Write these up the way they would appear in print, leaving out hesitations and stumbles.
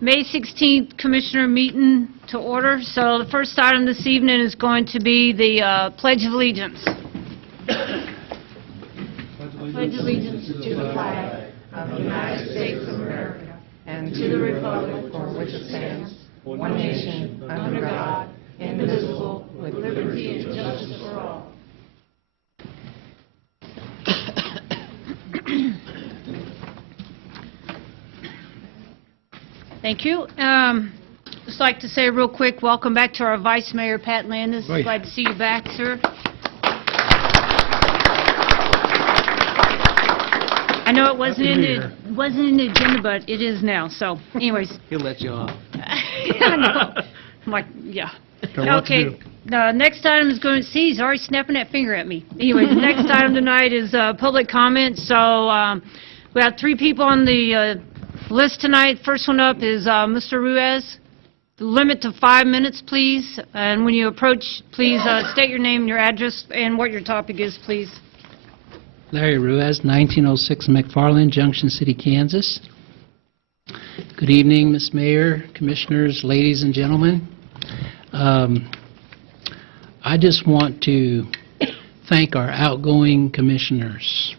May 16th Commissioner meeting to order. So the first item this evening is going to be the Pledge of Allegiance. Pledge allegiance to the flag of the United States of America and to the republic for which it stands, one nation, under God, indivisible, with liberty and justice for all. Thank you. Just like to say real quick, welcome back to our Vice Mayor, Pat Landis. Right. Glad to see you back, sir. I know it wasn't in the agenda, but it is now. So, anyways. He'll let you off. I know. I'm like, yeah. Tell what to Okay. do. The next item is going to see. He's already snapping that finger at me. Anyways, the next item tonight is public comment. So, we have 3 people on the list tonight. First one up is Mr. Ruiz. Limit to 5 minutes, please. And when you approach, please state your name, your address, and what your topic is, please. Larry Ruiz, 1906 McFarland, Junction City, Kansas. Good evening, Ms. Mayor, Commissioners, ladies and gentlemen. I just want to thank our outgoing commissioners.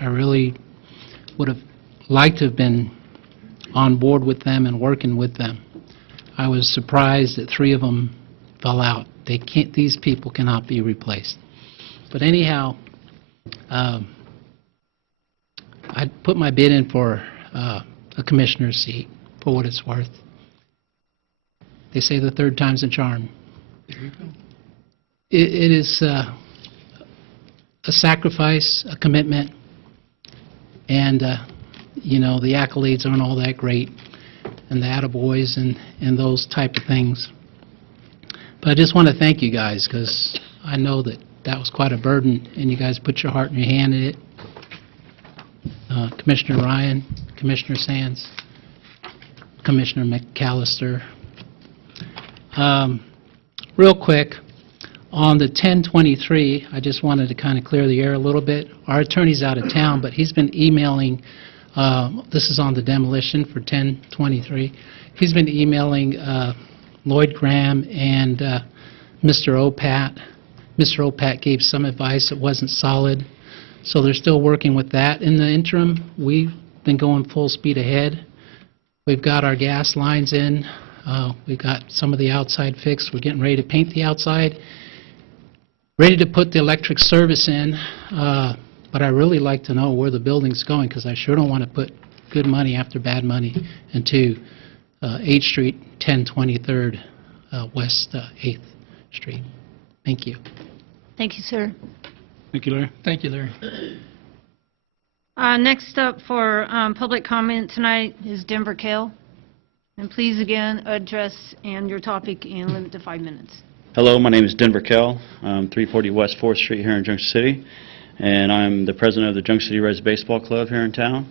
I really would have liked to have been on board with them and working with them. I was surprised that 3 of them fell out. These people cannot be replaced. But anyhow, I put my bid in for a commissioner's seat, for what it's worth. They say the 3rd time's a charm. It is a sacrifice, a commitment, and you know, the accolades aren't all that great, and the attaboys and those type of things. But I just want to thank you guys, because I know that was quite a burden, and you guys put your heart and your hand in it. Commissioner Ryan, Commissioner Sands, Commissioner McAllister. Real quick, on the 1023, I just wanted to kind of clear the air a little bit. Our attorney's out of town, but he's been emailing, this is on the demolition for 1023. He's been emailing Lloyd Graham and Mr. Opat. Mr. Opat gave some advice that wasn't solid, so they're still working with that. In the interim, we've been going full speed ahead. We've got our gas lines in. We've got some of the outside fixed. We're getting ready to paint the outside. Ready to put the electric service in. But I really like to know where the building's going, because I sure don't want to put good money after bad money into 8th Street, 1023rd West 8th Street. Thank you. Thank you, sir. Thank you, Larry. Thank you, Larry. Next up for public comment tonight is Denver Kale. And please, again, address and your topic and limit to 5 minutes. Hello, my name is Denver Kell. I'm 340 West 4th Street here in Junction City, and I'm the president of the Junction City Reds Baseball Club here in town.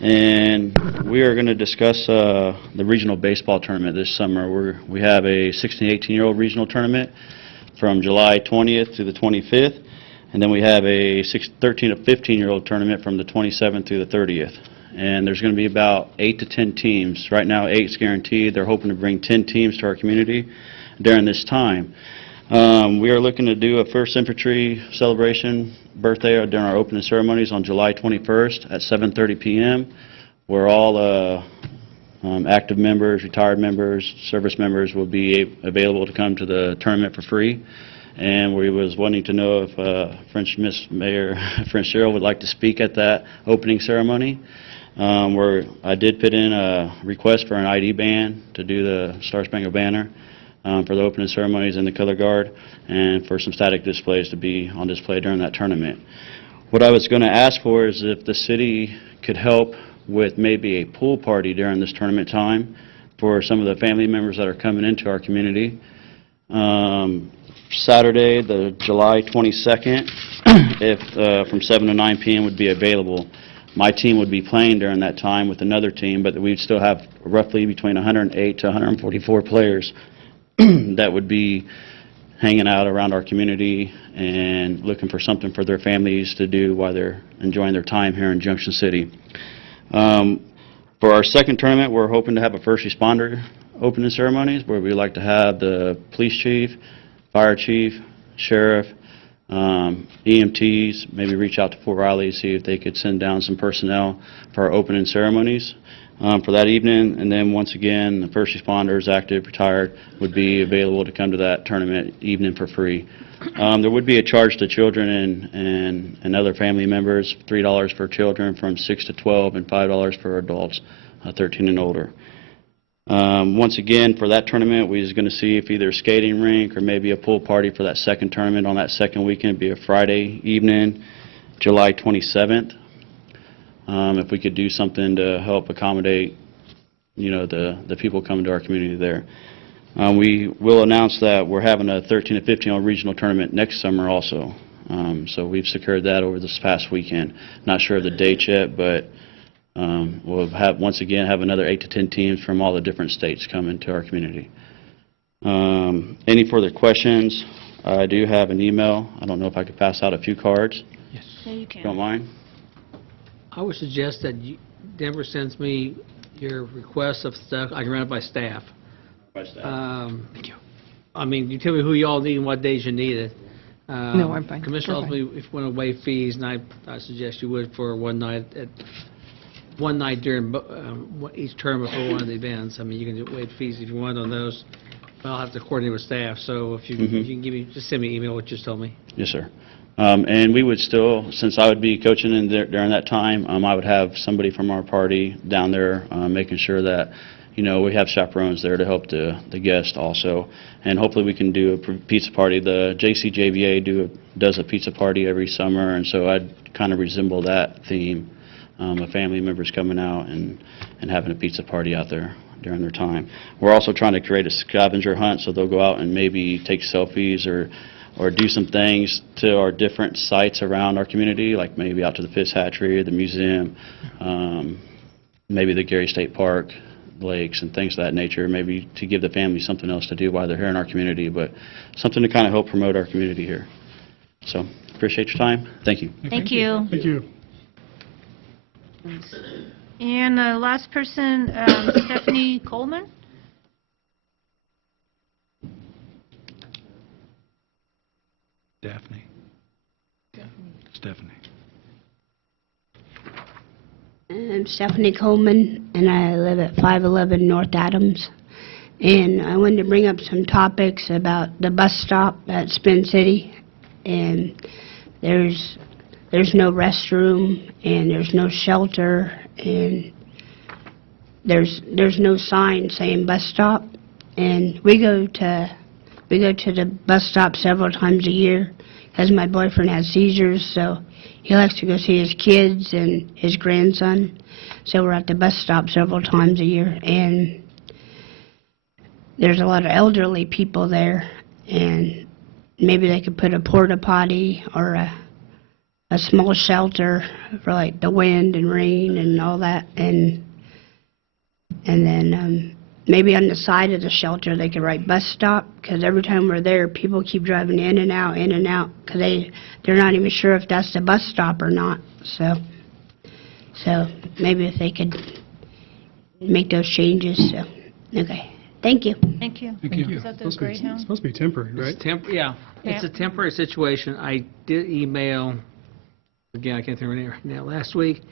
And we are going to discuss the regional baseball tournament this summer. We have a 16-18-year-old regional tournament from July 20th to the 25th, and then we have a 13 to 15-year-old tournament from the 27th through the 30th. And there's going to be about 8 to 10 teams. Right now, 8 is guaranteed. They're hoping to bring 10 teams to our community during this time. We are looking to do a 1st Infantry celebration birthday during our opening ceremonies on July 21st at 7:30 p.m., where all active members, retired members, service members will be available to come to the tournament for free. And we was wanting to know if French Miss Mayor French Cheryl would like to speak at that opening ceremony. Where I did put in a request for an ID band to do the Star Spangled Banner for the opening ceremonies and the color guard, and for some static displays to be on display during that tournament. What I was going to ask for is if the city could help with maybe a pool party during this tournament time for some of the family members that are coming into our community. Saturday, the July 22nd, if from 7 to 9 p.m. would be available. My team would be playing during that time with another team, but we'd still have roughly between 108 to 144 players that would be hanging out around our community and looking for something for their families to do while they're enjoying their time here in Junction City. For For our second tournament, we're hoping to have a first responder opening ceremonies where we like to have the police chief, fire chief, sheriff, EMTs, maybe reach out to Fort Riley, see if they could send down some personnel for our opening ceremonies for that evening. And then once again, the first responders, active, retired, would be available to come to that tournament evening for free. There would be a charge to children and other family members, $3 for children from 6 to 12 and $5 for adults 13 and older. Once again, for that tournament, we was going to see if either a skating rink or maybe a pool party for that second tournament on that second weekend. It'd be a Friday evening, July 27th. If we could do something to help accommodate, the people coming to our community there. We will announce that we're having a 13 to 15 regional tournament next summer also. So we've secured that over this past weekend. Not sure of the date yet, but we'll once again have another 8 to 10 teams from all the different states coming to our community. Any further questions? I do have an email. I don't know if I could pass out a few cards. Yes. Yeah, you If you can. don't mind. I would suggest that Denver sends me your requests of stuff. I can run it by staff. Thank you. I mean, you tell me who you all need and what days you need it. No, I'm fine. Commissioner We're tells me if you want to waive fees, and I suggest you would for one night during each term before one of the events. I mean, you can waive fees if you want on those. But I'll have to coordinate with staff. So if you, you can give me, just send me an email what you just told me. Yes, sir. And we would still, since I would be coaching in there during that time, I would have somebody from our party down there making sure that, we have chaperones there to help the guests also. And hopefully we can do a pizza party. The JCJVA does a pizza party every summer, and so I'd kind of resemble that theme, of family members coming out and having a pizza party out there during their time. We're also trying to create a scavenger hunt, so they'll go out and maybe take selfies or do some things to our different sites around our community, like maybe out to the Fish Hatchery, the museum, maybe the Gary State Park, lakes, and things of that nature, maybe to give the family something else to do while they're here in our community, but something to kind of help promote our community here. So, appreciate your time. Thank you. Thank you. Thank you. And the last person, Stephanie Coleman? Daphne. Stephanie. I'm Stephanie Coleman, and I live at 511 North Adams. And I wanted to bring up some topics about the bus stop at Spin City. And there's no restroom, and there's no shelter, and there's no sign saying bus stop. And we go to the bus stop several times a year because my boyfriend has seizures, so he likes to go see his kids and his grandson. So we're at the bus stop several times a year, and there's a lot of elderly people there, and maybe they could put a porta potty or a small shelter for like the wind and rain and all that, and then maybe on the side of the shelter they could write bus stop, because every time we're there, people keep driving in and out, because they're not even sure if that's the bus stop or not. So maybe if they could make those changes. So, okay. Thank you. Thank you. Thank you. Is that the Greyhound? Supposed to be temporary, right? Yeah, it's a temporary situation. I did email, again, I can't think of her name right now, last week.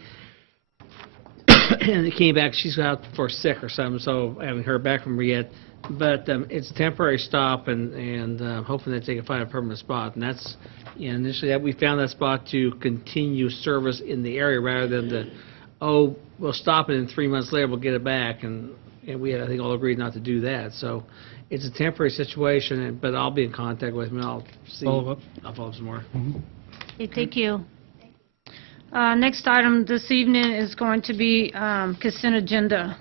And it came back, she's out for sick or something, so I haven't heard back from her yet. But it's a temporary stop, and hoping that they can find a permanent spot. And that's, initially, that we found that spot to continue service in the area rather than we'll stop it and 3 months later we'll get it back. And we had, I think, all agreed not to do that. So it's a temporary situation, but I'll be in contact with him, and I'll see. Follow up. I'll follow up some more. Okay, thank you. Next item this evening is going to be consent agenda.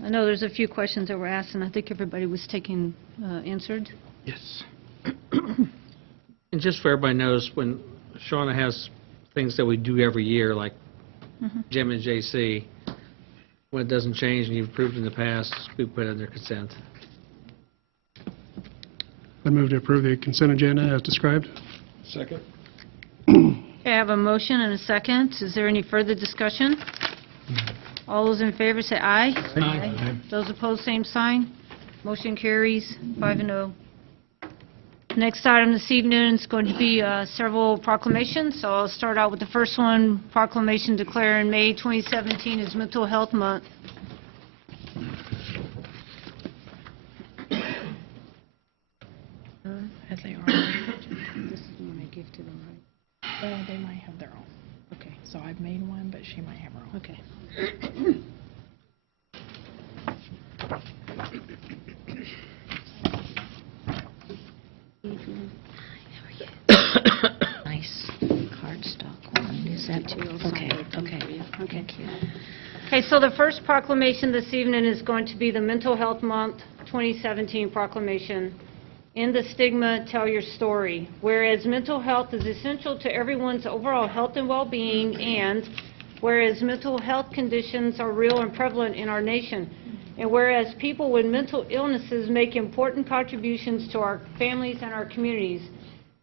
I know there's a few questions that were asked, and I think everybody was taking answered. Yes. And just so everybody knows, when Shauna has things that we do every year, like Jim and JC, when it doesn't change and you've approved in the past, we put it under consent. I move to approve the consent agenda as described. Second. Okay, I have a motion and a second. Is there any further discussion? All those in favor say aye. Aye. Those opposed, same sign. Motion carries 5-0. Next item this evening is going to be several proclamations. So I'll start out with the first one, proclamation declaring May 2017 as Mental Health Month. As they are. This is the one I give to them, right? Well, they might have their own. Okay, so I've made one, but she might have her own. Okay. Nice cardstock one. Is that okay? Okay. Thank you. Okay, so the first proclamation this evening is going to be the Mental Health Month 2017 proclamation. End the stigma, tell your story. Whereas mental health is essential to everyone's overall health and well-being, and whereas mental health conditions are real and prevalent in our nation, and whereas people with mental illnesses make important contributions to our families and our communities,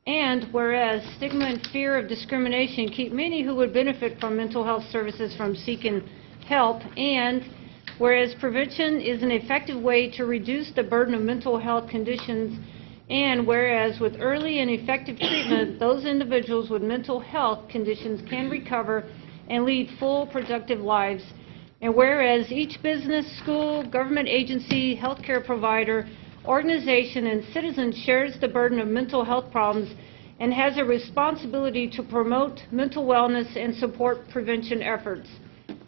and whereas stigma and fear of discrimination keep many who would benefit from mental health services from seeking help, and whereas prevention is an effective way to reduce the burden of mental health conditions, and whereas with early and effective treatment, those individuals with mental health conditions can recover and lead full, productive lives, and whereas each business, school, government agency, healthcare provider, organization, and citizen shares the burden of mental health problems and has a responsibility to promote mental wellness and support prevention efforts.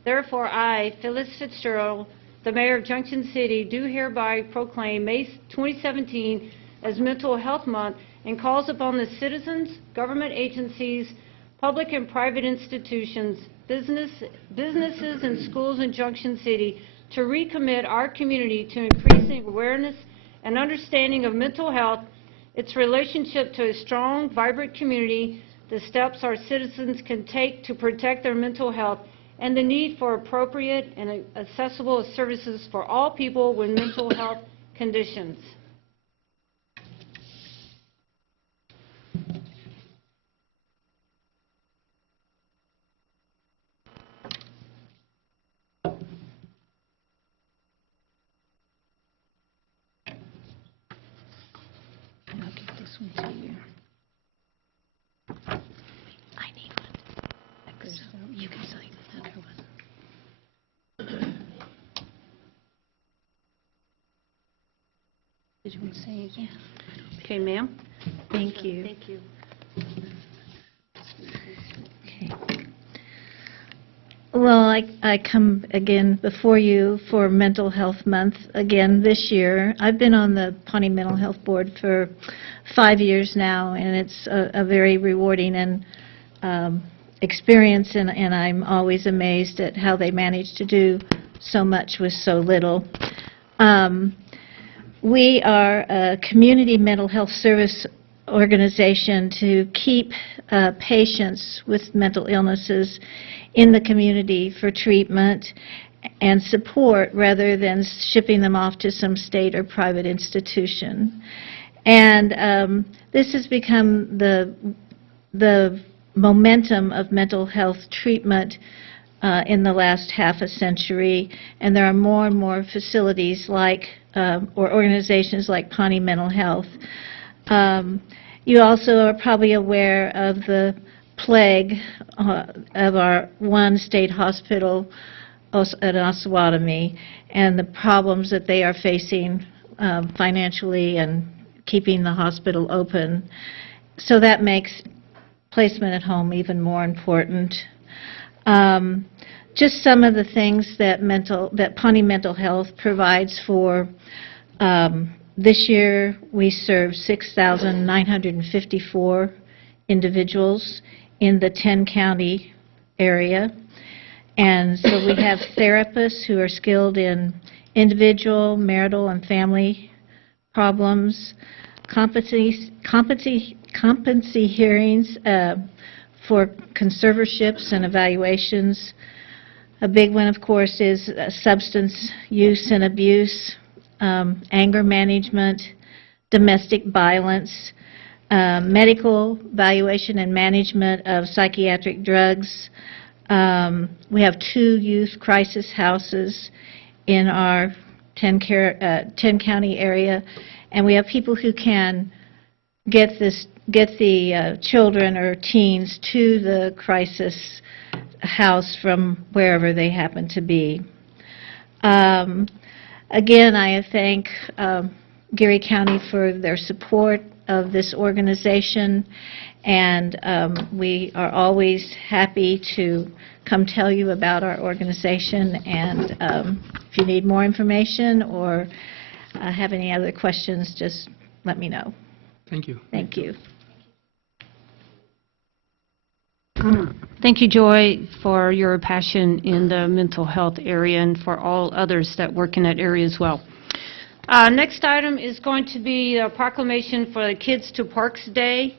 Therefore, I, Phyllis Fitzgerald, the Mayor of Junction City, do hereby proclaim May 2017 as Mental Health Month and calls upon the citizens, government agencies, public and private institutions, businesses and schools in Junction City to recommit our community to increasing awareness and understanding of mental health, its relationship to a strong, vibrant community, the steps our citizens can take to protect their mental health, and the need for appropriate and accessible services for all people with mental health conditions. And I'll give this one to you. I need one. Because you can sign the other one. Did you want to say anything? Yeah. Okay, ma'am? Thank you. Thank you. Okay. Well, I come again before you for Mental Health Month again this year. I've been on the Pawnee Mental Health Board for 5 years now, and it's a very rewarding and experience, and I'm always amazed at how they manage to do so much with so little. We are a community mental health service organization to keep patients with mental illnesses in the community for treatment and support rather than shipping them off to some state or private institution. And this has become the momentum of mental health treatment in the last half a century, and there are more and more facilities like, or organizations like Pawnee Mental Health. You also are probably aware of the plague of our one state hospital at Osawatomie and the problems that they are facing financially and keeping the hospital open. So that makes placement at home even more important. Just some of the things that Pawnee Mental Health provides for. This year we served 6,954 individuals in the 10-county area. And so we have therapists who are skilled in individual, marital, and family problems, competency hearings for conservatorships and evaluations. A big one, of course, is substance use and abuse, anger management, domestic violence, medical evaluation and management of psychiatric drugs. We have 2 youth crisis houses in our 10-county area, and we have people who can get the children or teens to the crisis house from wherever they happen to be. Again, I thank Geary County for their support of this organization, and we are always happy to come tell you about our organization, and if you need more information or have any other questions, just let me know. Thank you. Thank you. Thank you, Joy, for your passion in the mental health area and for all others that work in that area as well. Next item is going to be a proclamation for the Kids to Parks Day.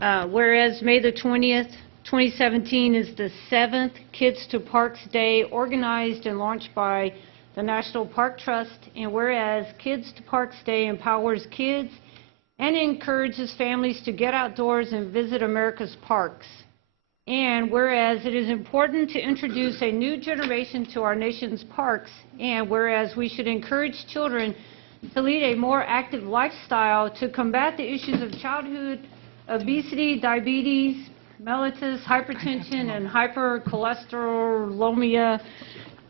Whereas May the 20th, 2017 is the 7th Kids to Parks Day organized and launched by the National Park Trust, and whereas Kids to Parks Day empowers kids and encourages families to get outdoors and visit America's parks. And whereas it is important to introduce a new generation to our nation's parks, and whereas we should encourage children to lead a more active lifestyle to combat the issues of childhood obesity, diabetes, mellitus, hypertension, and hypercholesterolemia,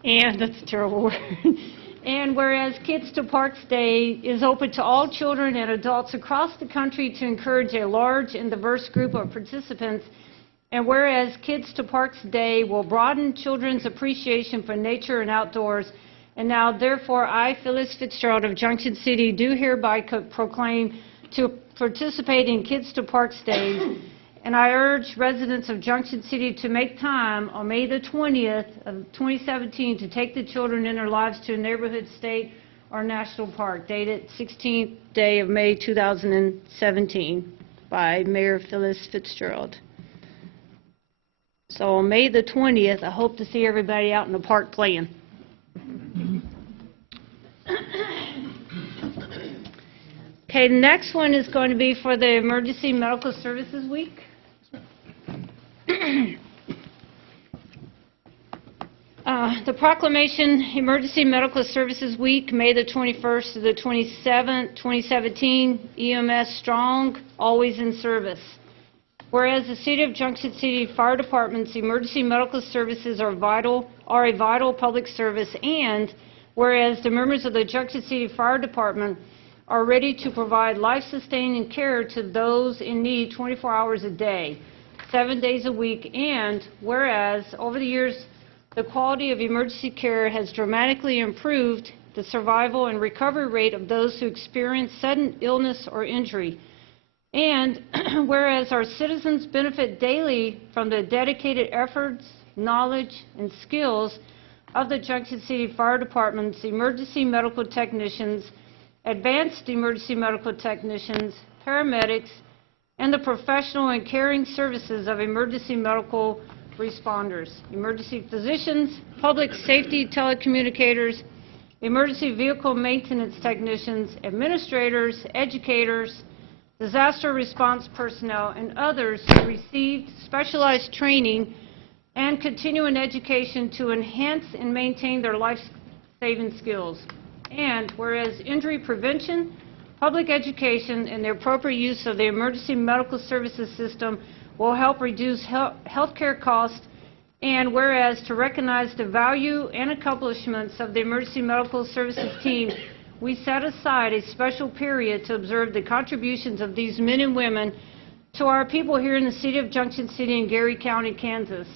and that's a terrible word. And whereas Kids to Parks Day is open to all children and adults across the country to encourage a large and diverse group of participants, and whereas Kids to Parks Day will broaden children's appreciation for nature and outdoors, and now therefore I, Phyllis Fitzgerald of Junction City, do hereby proclaim to participate in Kids to Parks Days, and I urge residents of Junction City to make time on May the 20th of 2017 to take the children in their lives to a neighborhood, state, or national park, dated 16th day of May 2017 by Mayor Phyllis Fitzgerald. So on May the 20th, I hope to see everybody out in the park playing. Okay, the next one is going to be for the Emergency Medical Services Week. The proclamation, Emergency Medical Services Week, May the 21st to the 27th, 2017, EMS Strong, Always in Service. Whereas the City of Junction City Fire Department's emergency medical services are a vital public service, and whereas the members of the Junction City Fire Department are ready to provide life-sustaining care to those in need 24 hours a day, 7 days a week, and whereas over the years the quality of emergency care has dramatically improved the survival and recovery rate of those who experience sudden illness or injury. And whereas our citizens benefit daily from the dedicated efforts, knowledge, and skills of the Junction City Fire Department's emergency medical technicians, advanced emergency medical technicians, paramedics, and the professional and caring services of emergency medical responders, emergency physicians, public safety telecommunicators, emergency vehicle maintenance technicians, administrators, educators, disaster response personnel, and others who received specialized training and continuing education to enhance and maintain their life-saving skills. And whereas injury prevention, public education, and the appropriate use of the emergency medical services system will help reduce health care costs, and whereas to recognize the value and accomplishments of the emergency medical services team, we set aside a special period to observe the contributions of these men and women to our people here in the City of Junction City and Geary County, Kansas.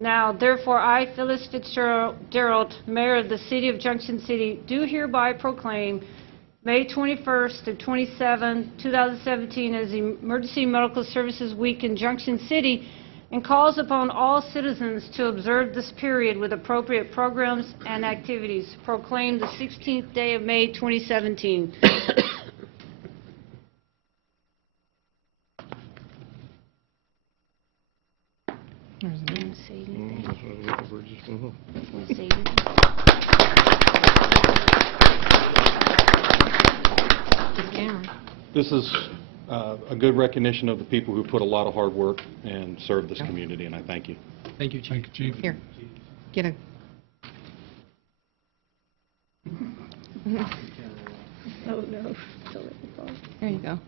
Now, therefore, I, Phyllis Fitzgerald, Mayor of the City of Junction City, do hereby proclaim May 21st to 27th, 2017 as Emergency Medical Services Week in Junction City, and calls upon all citizens to observe this period with appropriate programs and activities. Proclaimed the 16th day of May 2017. This is a good recognition of the people who put a lot of hard work and serve this community, and I thank you. Thank you, Chief. Thank you, Chief. Here, get a... Oh, no. There you go.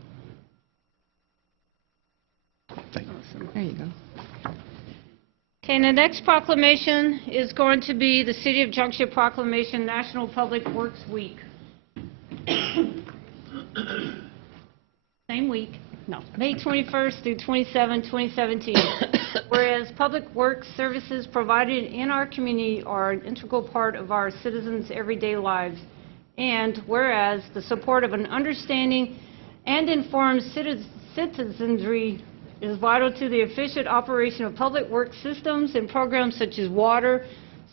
There you go. Okay, and the next proclamation is going to be the City of Junction Proclamation National Public Works Week. Same week, no, May 21st through 27, 2017. Whereas public works services provided in our community are an integral part of our citizens' everyday lives. And whereas the support of an understanding and informed citizenry is vital to the efficient operation of public works systems and programs such as water,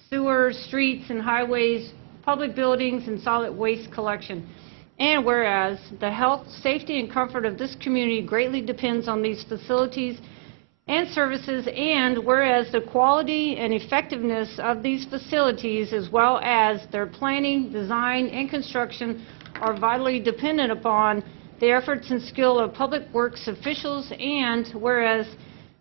sewer, streets and highways, public buildings, and solid waste collection. And whereas the health, safety, and comfort of this community greatly depends on these facilities and services, and whereas the quality and effectiveness of these facilities, as well as their planning, design, and construction, are vitally dependent upon the efforts and skill of public works officials, and whereas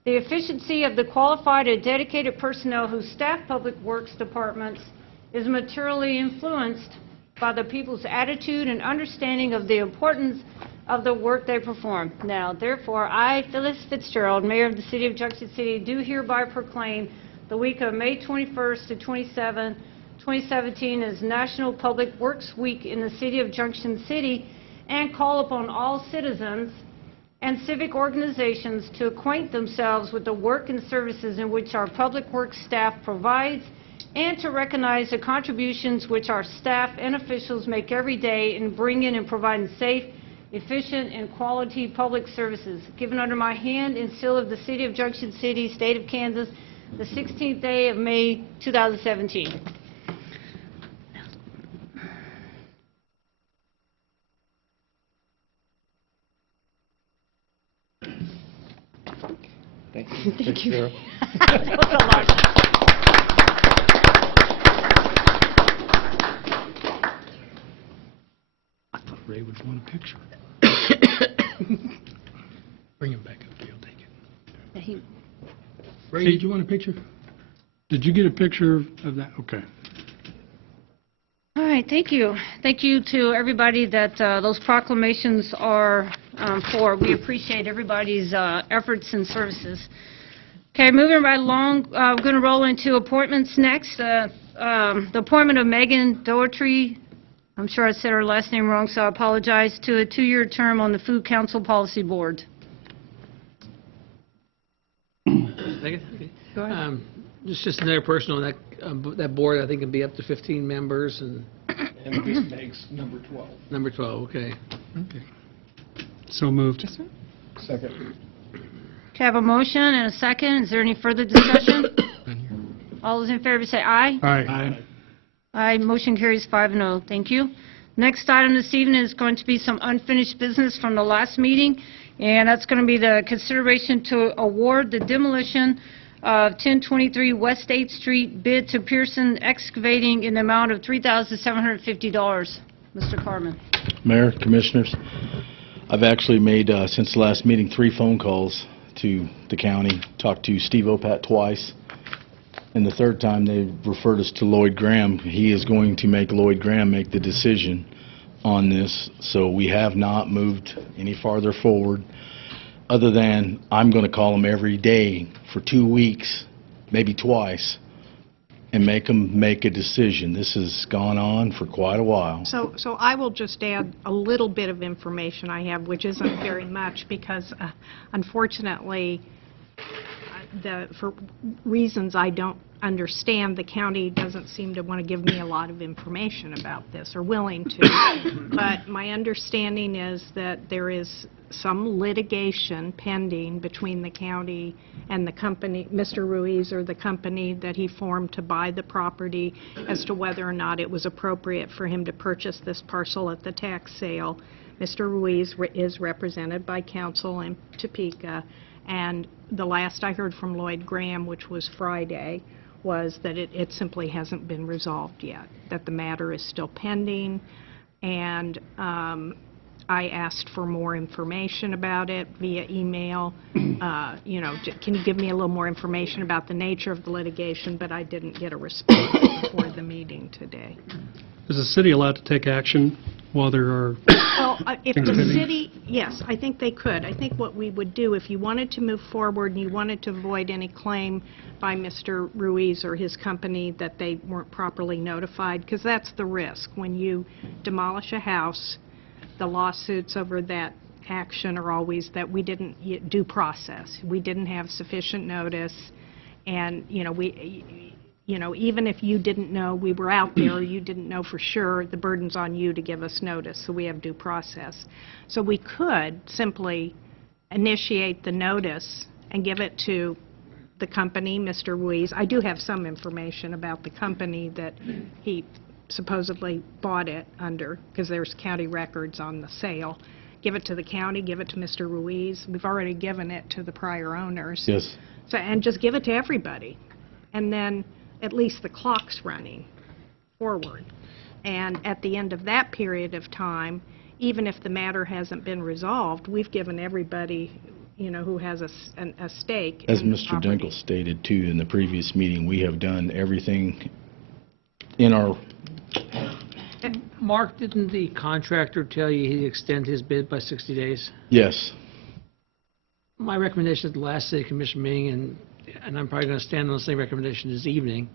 the efficiency of the qualified and dedicated personnel who staff public works departments is materially influenced by the people's attitude and understanding of the importance of the work they perform. Now, therefore, I, Phyllis Fitzgerald, Mayor of the City of Junction City, do hereby proclaim the week of May 21st to 27, 2017 as National Public Works Week in the City of Junction City, and call upon all citizens and civic organizations to acquaint themselves with the work and services in which our public works staff provides, and to recognize the contributions which our staff and officials make every day in bringing and providing safe, efficient, and quality public services. Given under my hand and seal of the City of Junction City, State of Kansas, the 16th day of May, 2017. Thank you. That was a lot. I thought Ray would want a picture. Bring him back up, he'll take it. Ray, did you want a picture? Did you get a picture of that? Okay. All right, thank you. Thank you to everybody that those proclamations are for. We appreciate everybody's efforts and services. Okay, moving right along, we're going to roll into appointments next. The appointment of Megan Doherty, I'm sure I said her last name wrong, so I apologize, to a 2-year term on the Food Council Policy Board. Second? Okay. Go ahead. Just another person on that board, I think can be up to 15 members, and this makes number 12. number 12, okay. Okay. So moved. Second. Okay, I have a motion and a second. Is there any further discussion? All those in favor say aye. Aye. Aye, motion carries 5-0. Thank you. Next item this evening is going to be some unfinished business from the last meeting, and that's going to be the consideration to award the demolition of 1023 West 8th Street bid to Pearson Excavating in the amount of $3,750. Mr. Carmen. Mayor, Commissioners, I've actually made, since the last meeting, 3 phone calls to the county, talked to Steve Opat twice, and the third time they referred us to Lloyd Graham. He is going to make Lloyd Graham make the decision on this, so we have not moved any farther forward, other than I'm going to call him every day for 2 weeks, maybe twice, and make him make a decision. This has gone on for quite a while. So I will just add a little bit of information I have, which isn't very much, because unfortunately, for reasons I don't understand, the county doesn't seem to want to give me a lot of information about this, or willing to. But my understanding is that there is some litigation pending between the county and the company, Mr. Ruiz, or the company that he formed to buy the property, as to whether or not it was appropriate for him to purchase this parcel at the tax sale. Mr. Ruiz is represented by counsel in Topeka, and the last I heard from Lloyd Graham, which was Friday, was that it simply hasn't been resolved yet, that the matter is still pending. And I asked for more information about it via email. Can you give me a little more information about the nature of the litigation? But I didn't get a response before the meeting today. Is the city allowed to take action while there are, Well, if the Things pending? city, yes, I think they could. I think what we would do, if you wanted to move forward and you wanted to avoid any claim by Mr. Ruiz or his company that they weren't properly notified, because that's the risk. When you demolish a house, the lawsuits over that action are always that we didn't due process. We didn't have sufficient notice, and, even if you didn't know we were out there, or you didn't know for sure, the burden's on you to give us notice, so we have due process. So we could simply initiate the notice and give it to the company, Mr. Ruiz. I do have some information about the company that he supposedly bought it under, because there's county records on the sale. Give it to the county, give it to Mr. Ruiz. We've already given it to the prior owners. Yes. So, and just give it to everybody. And then at least the clock's running forward. And at the end of that period of time, even if the matter hasn't been resolved, we've given everybody, who has a stake As in the Mr. property. Dinkel stated too in the previous meeting, we have done everything in our, Mark, didn't the contractor tell you he'd extend his bid by 60 days? yes, My recommendation at the last city commission meeting, and I'm probably going to stand on the same recommendation this evening,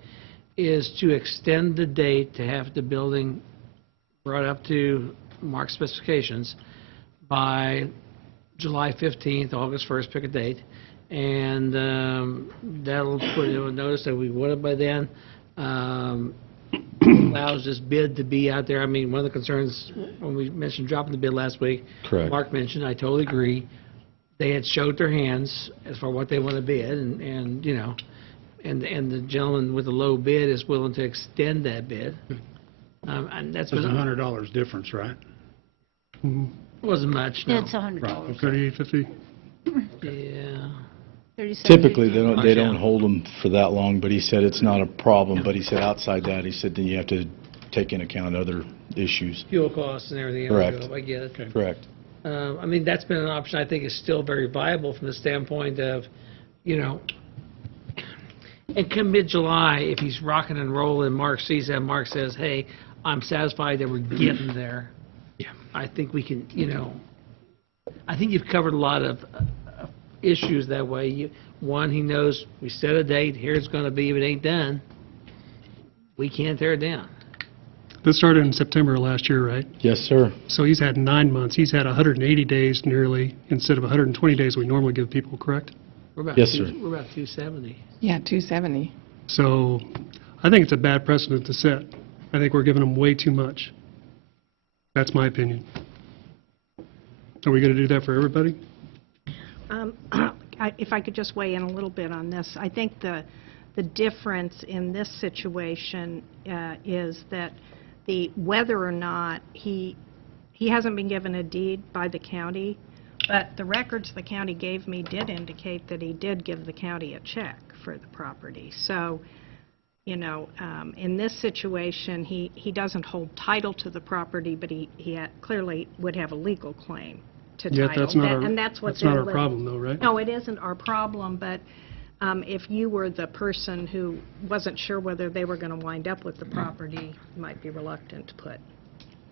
is to extend the date to have the building brought up to Mark's specifications by July 15th, August 1st, pick a date, and that'll put a notice that we would have by then. Allows this bid to be out there. I mean, one of the concerns when we mentioned dropping the bid last week, correct. Mark mentioned, I totally agree, they had showed their hands as far what they want to bid, and the gentleman with the low bid is willing to extend that bid. And that's There's been, $100 difference, right? wasn't much, no. It's $100. Okay. 3850? Yeah. 37.50. Typically, they Yeah. don't hold them for that long, but he said it's not a problem. But he said outside that, he said then you have to take into account other issues. Fuel costs and everything. Correct. I get it. Correct. I mean, that's been an option I think is still very viable from the standpoint of, and come mid-July, if he's rocking and rolling, Mark sees that, Mark says, hey, I'm satisfied that we're getting there. Yeah. I think we can, I think you've covered a lot of issues that way. One, he knows we set a date, here it's going to be, if it ain't done, we can't tear it down. This started in September last year, right? Yes, sir. So he's had 9 months. He's had 180 days nearly, instead of 120 days we normally give people, correct? We're about Yes, sir. We're about 270. Yeah, 270. So I think it's a bad precedent to set. I think we're giving them way too much. That's my opinion. Are we going to do that for everybody? If I could just weigh in a little bit on this, I think the difference in this situation is that whether or not he hasn't been given a deed by the county, but the records the county gave me did indicate that he did give the county a check for the property. So, in this situation, he doesn't hold title to the property, but he clearly would have a legal claim to title. Yet that's not our, And that's what's that's not in our lit- problem though, right? No, it isn't our problem, but if you were the person who wasn't sure whether they were going to wind up with the property, you might be reluctant to put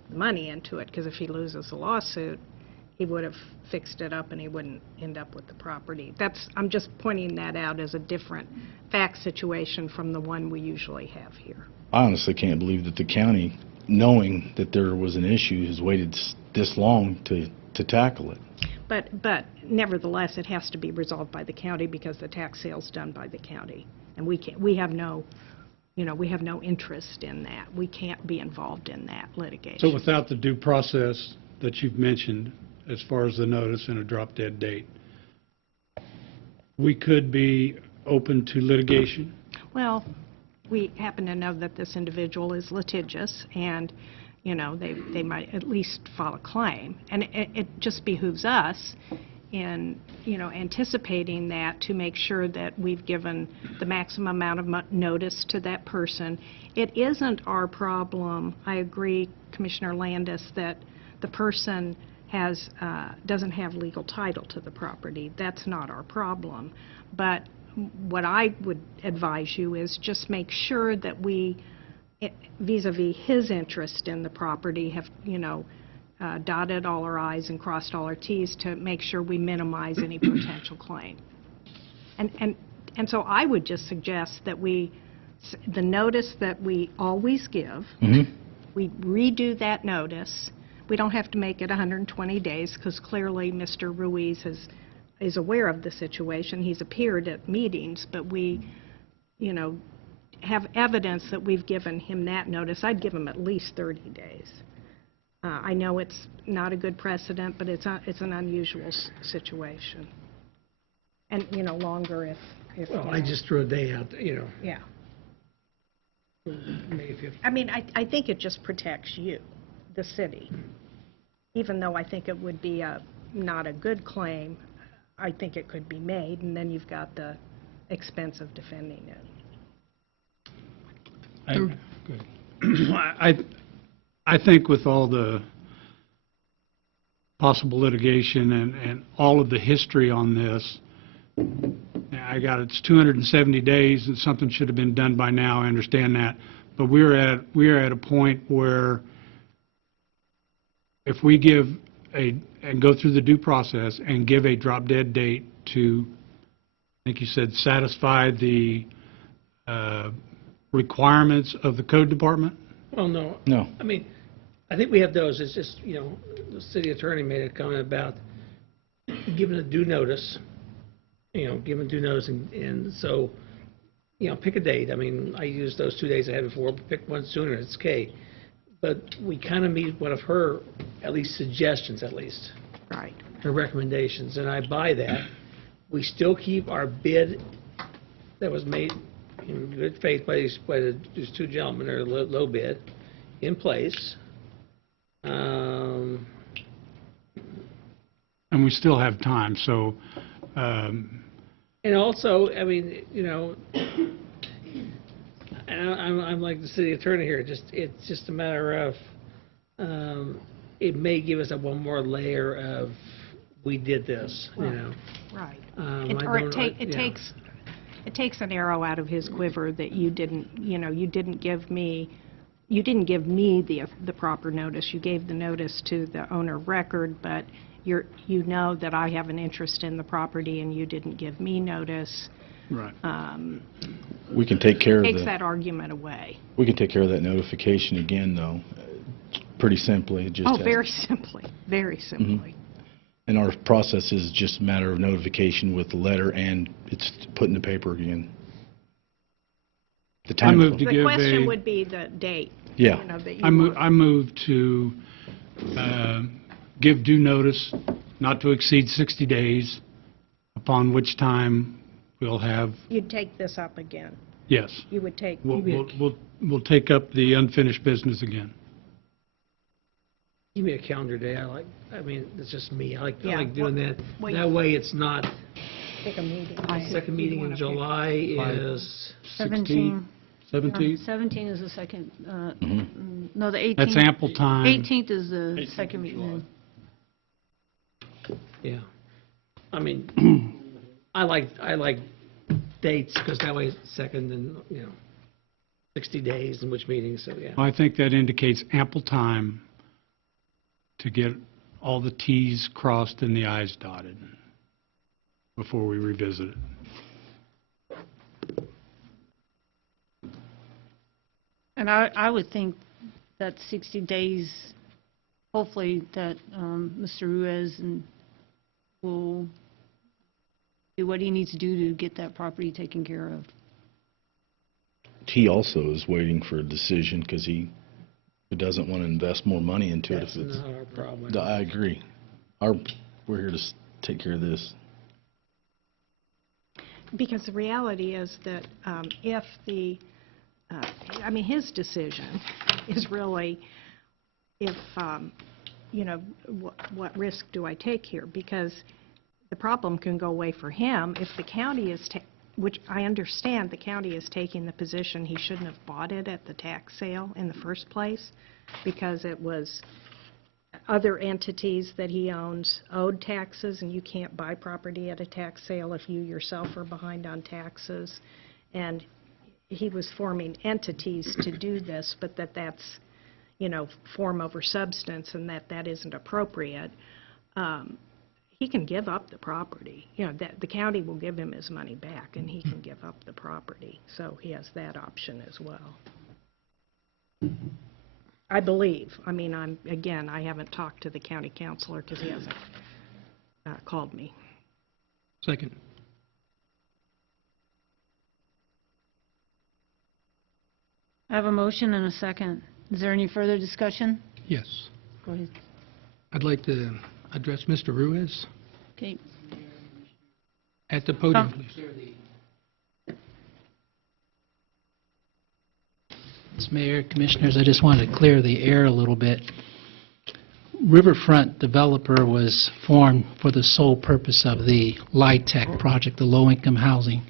the money into it, because if he loses the lawsuit, he would have fixed it up and he wouldn't end up with the property. I'm just pointing that out as a different fact situation from the one we usually have here. I honestly can't believe that the county, knowing that there was an issue, has waited this long to tackle it. But nevertheless, it has to be resolved by the county because the tax sale's done by the county. And we have no interest in that. We can't be involved in that litigation. So without the due process that you've mentioned, as far as the notice and a drop-dead date, we could be open to litigation? Well, we happen to know that this individual is litigious, and, they might at least file a claim. And it just behooves us in, anticipating that to make sure that we've given the maximum amount of notice to that person. It isn't our problem, I agree, Commissioner Landis, that the person doesn't have legal title to the property. That's not our problem. But what I would advise you is just make sure that we, vis-à-vis his interest in the property, have, dotted all our i's and crossed all our t's to make sure we minimize any potential claim. And so I would just suggest that the notice that we always give, we redo that notice. We don't have to make it 120 days, because clearly Mr. Ruiz is aware of the situation. He's appeared at meetings, but we, have evidence that we've given him that notice. I'd give him at least 30 days. I know it's not a good precedent, but it's an unusual situation. And, longer if... Well, I just threw a day out, Yeah. May 5th. I mean, I think it just protects you, the city. Even though I think it would be not a good claim, I think it could be made, and then you've got the expense of defending it. I think with all the possible litigation and all of the history on this, it's 270 days, and something should have been done by now, I understand that. But we're at a point where if we give and go through the due process and give a drop-dead date to, I think you said, satisfy the requirements of the code department? Well, no. No. I mean, I think we have those. It's just, the city attorney made a comment about giving a due notice, giving due notice, and so, pick a date. I mean, I used those 2 days I had before, but pick one sooner, it's okay. But we kind of meet one of her, at least suggestions, Right. her recommendations, and I buy that. We still keep our bid that was made in good faith by these two gentlemen, or low bid, in place. And we still have time, so, And also, I mean, I'm like the city attorney here. It's just a matter of, it may give us one more layer of, we did this, Right. I Or it takes an arrow out of his quiver that you didn't give me the proper notice. You gave the notice to the owner of record, but you know that I have an interest in the property and you didn't give me notice. right. We can take care of Takes that argument away. We can take care of that notification again, though, pretty simply. It just Oh, has- very simply, very simply. And our process is just a matter of notification with the letter, and it's put in the paper again. The I time. move to The give question a, would be the date. Yeah. That you I want. move to give due notice not to exceed 60 days, upon which time we'll have, You'd take this up again. yes, You would take. we'll take up the unfinished business again. give me a calendar day. I mean, it's just me. I Yeah, like doing that. wait. That way it's not, Pick a meeting. second meeting in July is, 17. 17th? 17 is the second, Mhm. no, the 18th. That's ample time. 18th is the second meeting. yeah. I mean, I like dates, because that way it's second and, 60 days in which meetings, so yeah. I think that indicates ample time to get all the Ts crossed and the Is dotted before we revisit it. And I would think that 60 days, hopefully, that Mr. Ruiz will do what he needs to do to get that property taken care of. He also is waiting for a decision because he doesn't want to invest more money into That's it if it's... not our problem. I agree. We're here to take care of this. Because the reality is that if his decision is really, what risk do I take here? Because the problem can go away for him if the county is, which I understand the county is taking the position he shouldn't have bought it at the tax sale in the first place, because it was other entities that he owns owed taxes, and you can't buy property at a tax sale if you yourself are behind on taxes. And he was forming entities to do this, but that's, form over substance, and that isn't appropriate. He can give up the property. The county will give him his money back, and he can give up the property. So he has that option as well. I believe. I mean, I haven't talked to the county councilor because he hasn't called me. Second. I have a motion and a second. Is there any further discussion? Yes. Go ahead. I'd like to address Mr. Ruiz Okay. at the podium, please. Mr. Mayor, Commissioners, I just wanted to clear the air a little bit. Riverfront Developer was formed for the sole purpose of the LIHTC project, the low-income housing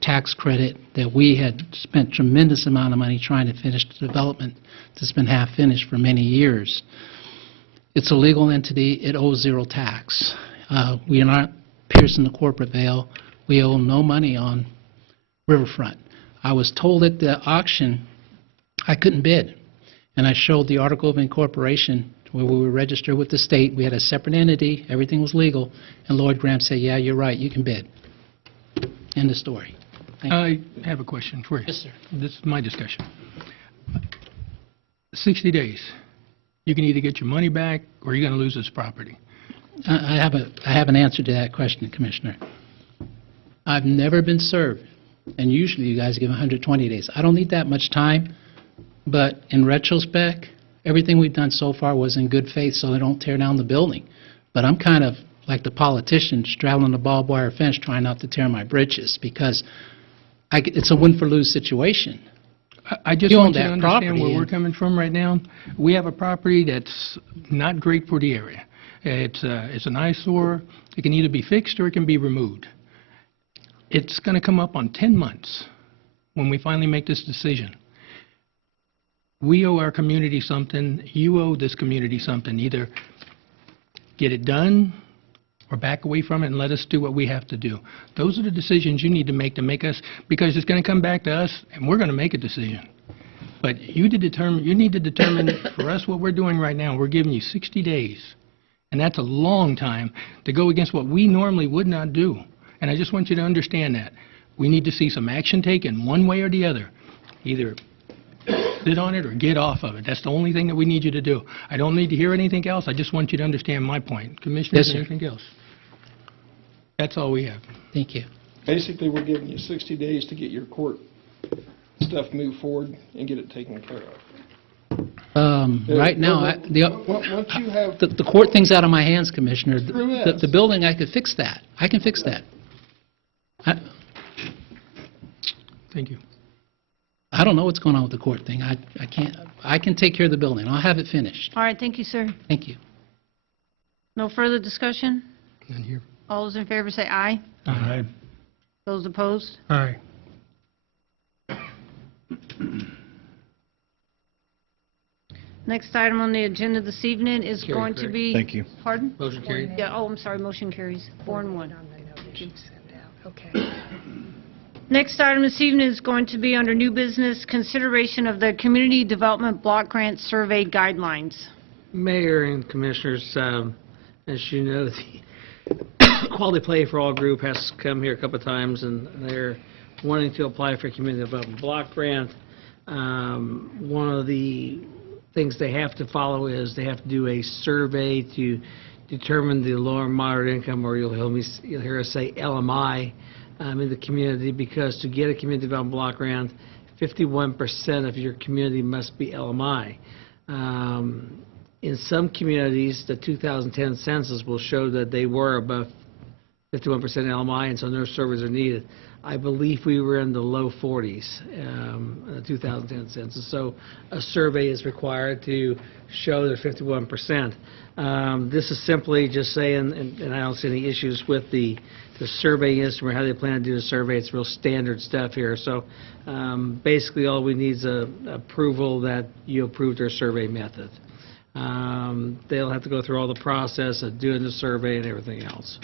tax credit that we had spent tremendous amount of money trying to finish the development that's been half-finished for many years. It's a legal entity. It owes zero tax. We are not piercing the corporate veil. We owe no money on Riverfront. I was told at the auction I couldn't bid, and I showed the article of incorporation where we were registered with the state. We had a separate entity. Everything was legal. And Lloyd Graham said, yeah, you're right. You can bid. End of story. Thank you. I have a question for you. Yes, sir. This is my discussion. 60 days. You can either get your money back or you're going to lose this property. I have an answer to that question, Commissioner. I've never been served, and usually you guys give 120 days. I don't need that much time, but in retrospect, everything we've done so far was in good faith, so they don't tear down the building. But I'm kind of like the politician straddling the barbed wire fence trying not to tear my britches, because it's a win-for-lose situation. I just You own want you to that understand property where we're and- coming from right now. We have a property that's not great for the area. It's an eyesore. It can either be fixed or it can be removed. It's going to come up on 10 months when we finally make this decision. We owe our community something. You owe this community something. Either get it done or back away from it and let us do what we have to do. Those are the decisions you need to make us, because it's going to come back to us, and we're going to make a decision. But you need to determine for us what we're doing right now. We're giving you 60 days, and that's a long time to go against what we normally would not do. And I just want you to understand that. We need to see some action taken one way or the other. Either sit on it or get off of it. That's the only thing that we need you to do. I don't need to hear anything else. I just want you to understand my point. Commissioners, Yes, sir. anything else? That's all we have. Thank you. Basically, we're giving you 60 days to get your court stuff moved forward and get it taken care of. Right now, Once you have, the court thing's out of my hands, Commissioner. Screw this. The building, I could fix that. I can fix that. Thank you. I don't know what's going on with the court thing. I can take care of the building. I'll have it finished. All right, thank you, sir. Thank you. No further discussion? None here. All those in favor say aye. Aye. Those opposed? Aye. Next item on the agenda this evening is Carried, going to correct. be... Thank you. Pardon? Motion carried. Yeah, I'm sorry, motion carries, 4-1. Okay. Next item this evening is going to be under new business, consideration of the Community Development Block Grant Survey Guidelines. Mayor and Commissioners, as you know, the Quality Play for All group has come here a couple of times, and they're wanting to apply for a Community Development Block Grant. One of the things they have to follow is they have to do a survey to determine the lower and moderate income, or you'll hear us say LMI, in the community, because to get a Community Development Block Grant, 51% of your community must be LMI. In some communities, the 2010 census will show that they were above 51% LMI, and so no surveys are needed. I believe we were in the low 40s in the 2010 census, so a survey is required to show they're 51%. This is simply just saying, and I don't see any issues with the survey instrument, how they plan to do the survey. It's real standard stuff here. So basically all we need is approval that you approved our survey method. They'll have to go through all the process of doing the survey and everything else.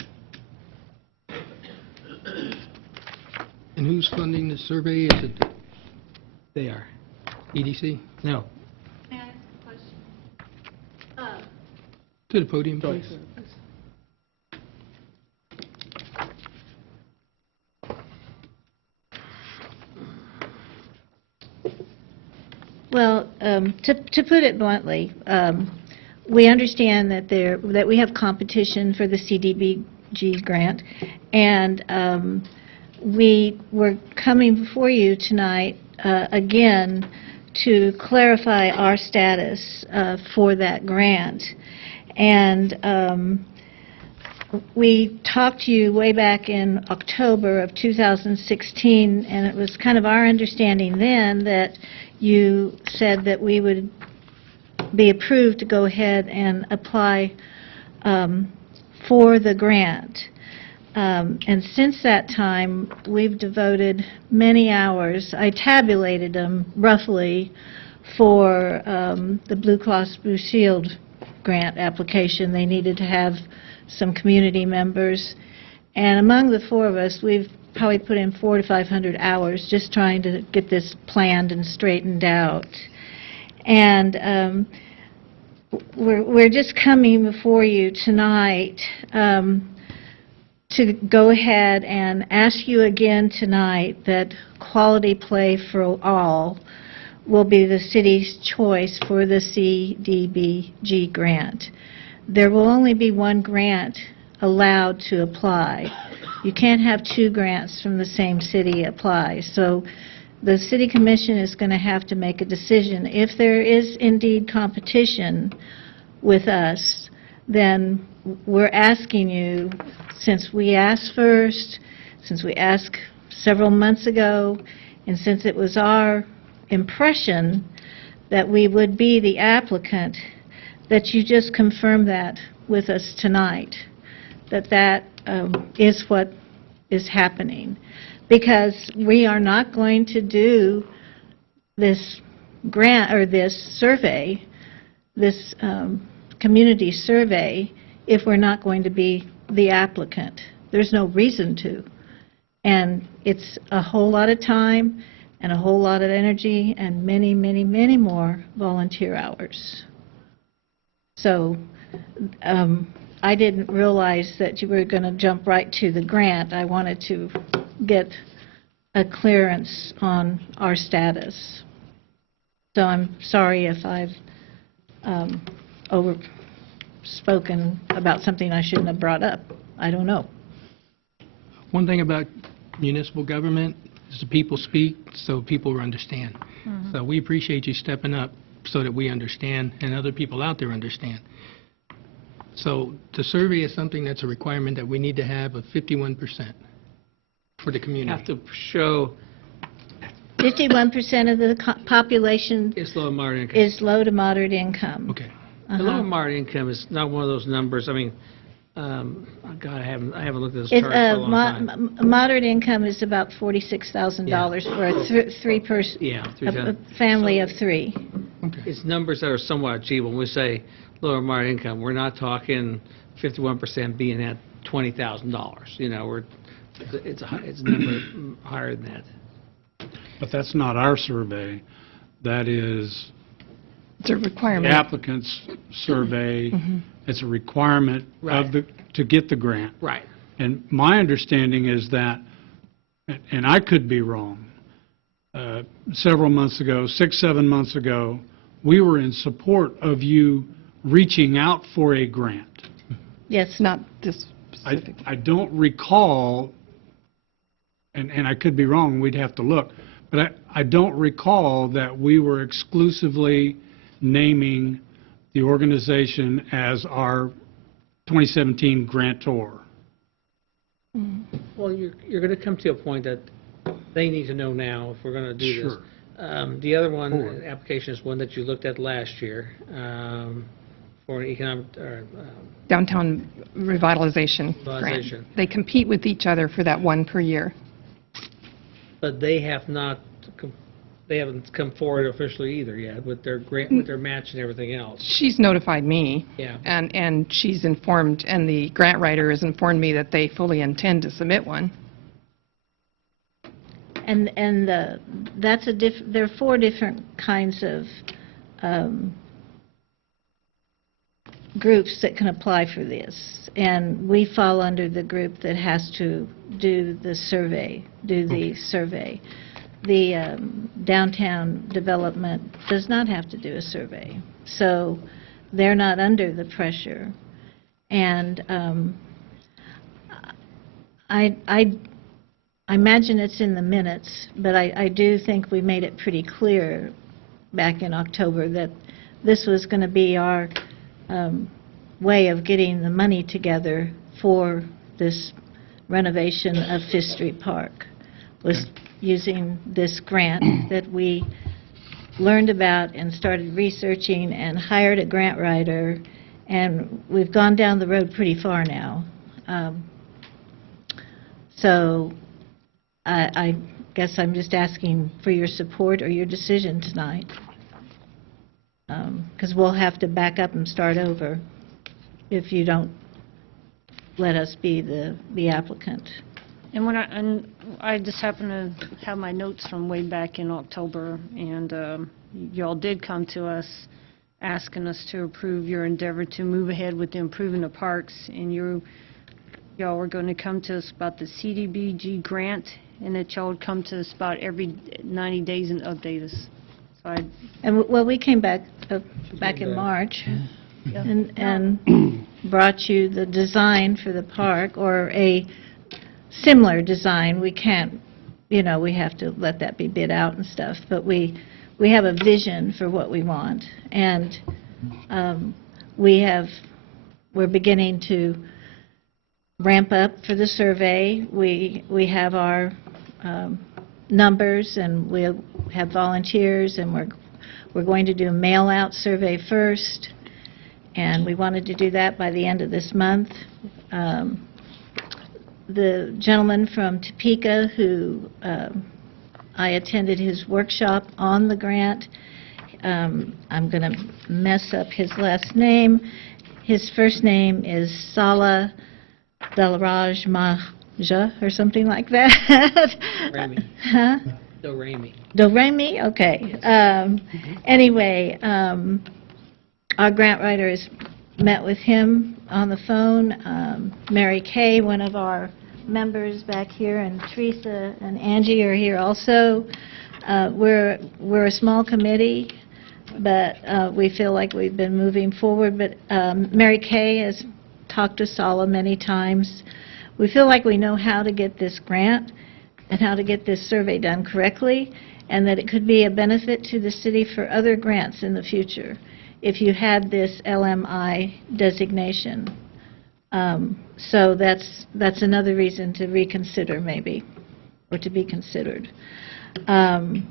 And who's funding the survey? Is it They are. EDC? No. May I ask a question? To the podium, please. Well, to put it bluntly, we understand that we have competition for the CDBG grant, and we were coming before you tonight again to clarify our status for that grant. And we talked to you way back in October of 2016, and it was kind of our understanding then that you said that we would be approved to go ahead and apply for the grant. And since that time, we've devoted many hours. I tabulated them roughly for the Blue Cross Blue Shield grant application. They needed to have some community members. And among the four of us, we've probably put in 400 to 500 hours just trying to get this planned and straightened out. And we're just coming before you tonight to go ahead and ask you again tonight that Quality Play for All will be the city's choice for the CDBG grant. There will only be one grant allowed to apply. You can't have two grants from the same city apply. So the City Commission is going to have to make a decision. If there is indeed competition with us, then we're asking you, since we asked first, since we asked several months ago, and since it was our impression that we would be the applicant, that you just confirm that with us tonight, that is what is happening. Because we are not going to do this grant or this survey, this community survey, if we're not going to be the applicant. There's no reason to. And it's a whole lot of time and a whole lot of energy and many, many, many more volunteer hours. So I didn't realize that you were going to jump right to the grant. I wanted to get a clearance on our status. So I'm sorry if I've overspoken about something I shouldn't have brought up. I don't know. One thing about municipal government is the people speak so people will understand. So we appreciate you stepping up so that we understand and other people out there understand. So the survey is something that's a requirement that we need to have of 51% for the You community. have to show 51% of the population it's low and moderate income. is low to moderate income. Okay. The low and moderate income is not one of those numbers. I mean, God, I haven't looked at this It's, chart for a long time. moderate income is about $46,000 for a three-person, Yeah, a family of three. It's numbers that are somewhat achievable. When we say lower moderate income, we're not talking 51% being at $20,000. You know, it's a number higher than that. But that's not our survey. That is It's a the requirement. applicant's survey. It's a requirement of Right. to get the grant. Right. And my understanding is that, and I could be wrong, several months ago, 6, 7 months ago, we were in support of you reaching out for a grant. Yes. It's not this specific. I don't recall, and I could be wrong, we'd have to look, but I don't recall that we were exclusively naming the organization as our 2017 grantor. Well, you're going to come to a point that they need to know now if we're going to do this. Sure. The other one, Forward. application is one that you looked at last year for an economic, Downtown revitalization grant. Revitalization. They compete with each other for that one per year. but they have not they haven't come forward officially either yet with their grant, with their match and everything else. She's notified me. Yeah. And she's informed, and the grant writer has informed me that they fully intend to submit one. And that's there are 4 different kinds of groups that can apply for this, and we fall under the group that has to do the survey. The downtown development does not have to do a survey, so they're not under the pressure. And I imagine it's in the minutes, but I do think we made it pretty clear back in October that this was going to be our way of getting the money together for this renovation of Fifth Street Park, was using this grant that we learned about and started researching and hired a grant writer, and we've gone down the road pretty far now. So I guess I'm just asking for your support or your decision tonight, because we'll have to back up and start over if you don't let us be the applicant. And I just happen to have my notes from way back in October, and y'all did come to us asking us to approve your endeavor to move ahead with improving the parks, and y'all were going to come to us about the CDBG grant, and that y'all would come to us about every 90 days and update us. So Well, we came back in March and brought you the design for the park, or a similar design. We can't, we have to let that be bid out and stuff, but we have a vision for what we want, and we're beginning to ramp up for the survey. We have our numbers, and we'll have volunteers, and we're going to do a mail-out survey first, and we wanted to do that by the end of this month. The gentleman from Topeka who I attended his workshop on the grant, I'm going to mess up his last name. His first name is Sala Dalaraj Maja or something like that. Rami. Huh? Do Rami. Do Rami? Okay. Anyway, our grant writer has met with him on the phone. Mary Kay, one of our members back here, and Teresa and Angie are here also. We're a small committee, but we feel like we've been moving forward. But Mary Kay has talked to Sala many times. We feel like we know how to get this grant and how to get this survey done correctly, and that it could be a benefit to the city for other grants in the future if you had this LMI designation. So that's another reason to reconsider, maybe, or to be considered. Do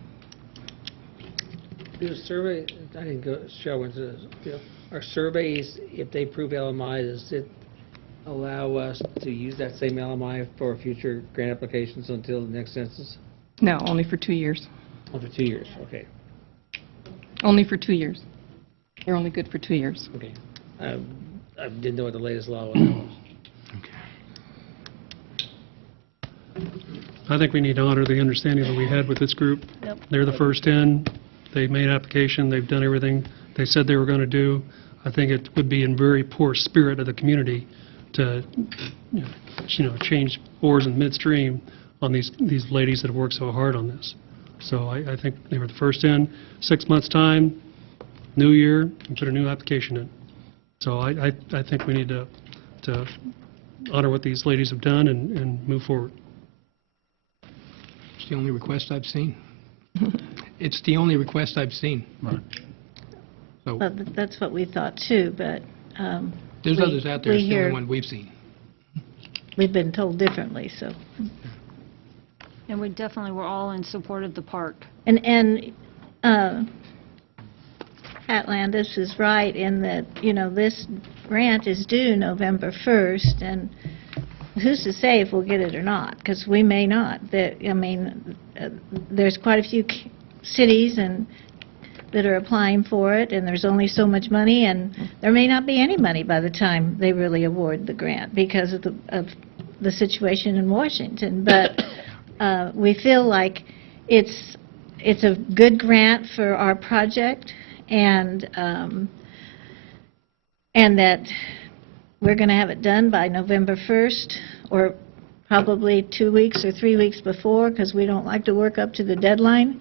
a survey, I didn't go, Cheryl went to this, our surveys, if they prove LMI, does it allow us to use that same LMI for future grant applications until the next census? No, only for 2 years. Oh, for 2 years, okay. Only for 2 years. They're only good for 2 years. Okay. I didn't know what the latest law was. I think we need to honor the understanding that we had with this group. Yep. They're the first in. They made application. They've done everything they said they were going to do. I think it would be in very poor spirit of the community to, change oars in midstream on these ladies that have worked so hard on this. So I think they were the first in. 6 months' time, new year, and put a new application in. So I think we need to honor what these ladies have done and move forward. It's the only request I've seen. It's the only request I've seen. Right. So Well, that's what we thought too, but there's others out there, we it's the hear- only one we've seen. we've been told differently, so. And we definitely were all in support of the park. And Pat Landis is right in that, this grant is due November 1st, and who's to say if we'll get it or not? Because we may not. There's quite a few cities and that are applying for it, and there's only so much money, and there may not be any money by the time they really award the grant because of the situation in Washington. But we feel like it's a good grant for our project, and that we're going to have it done by November 1st, or probably 2 weeks or 3 weeks before, because we don't like to work up to the deadline.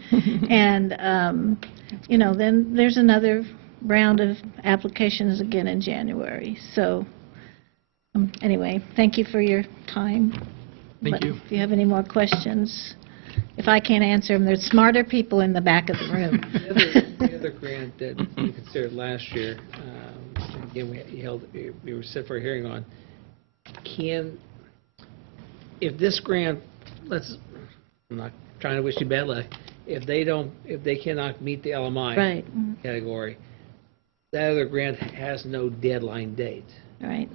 And, you know, then there's another round of applications again in January. So, anyway, thank you for your time. Thank you. If you have any more questions, if I can't answer them, there's smarter people in the back of the room. The other grant that we considered last year, again, we were set for a hearing on, if this grant, I'm not trying to wish you bad luck, if they cannot meet the LMI Right. category, that other grant has no deadline date. Right.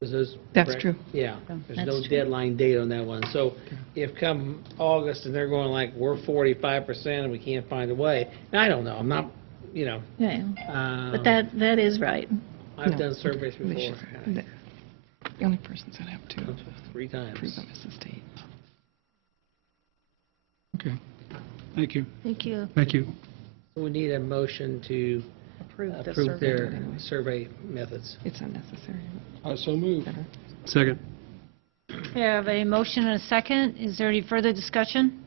That's correct? true. Yeah, there's That's no true. deadline date on that one. So if come August and they're going like, we're 45% and we can't find a way, and I don't know, I'm not, you know. Yeah. But that is right. I've No, done surveys they before, should- The only persons that have to 3 times. approve them is the state. Okay, Thank you. Thank you. thank you. We need a motion to Approve the approve survey. their survey methods. It's unnecessary. I so move. Better. Second. We have a motion and a second. Is there any further discussion?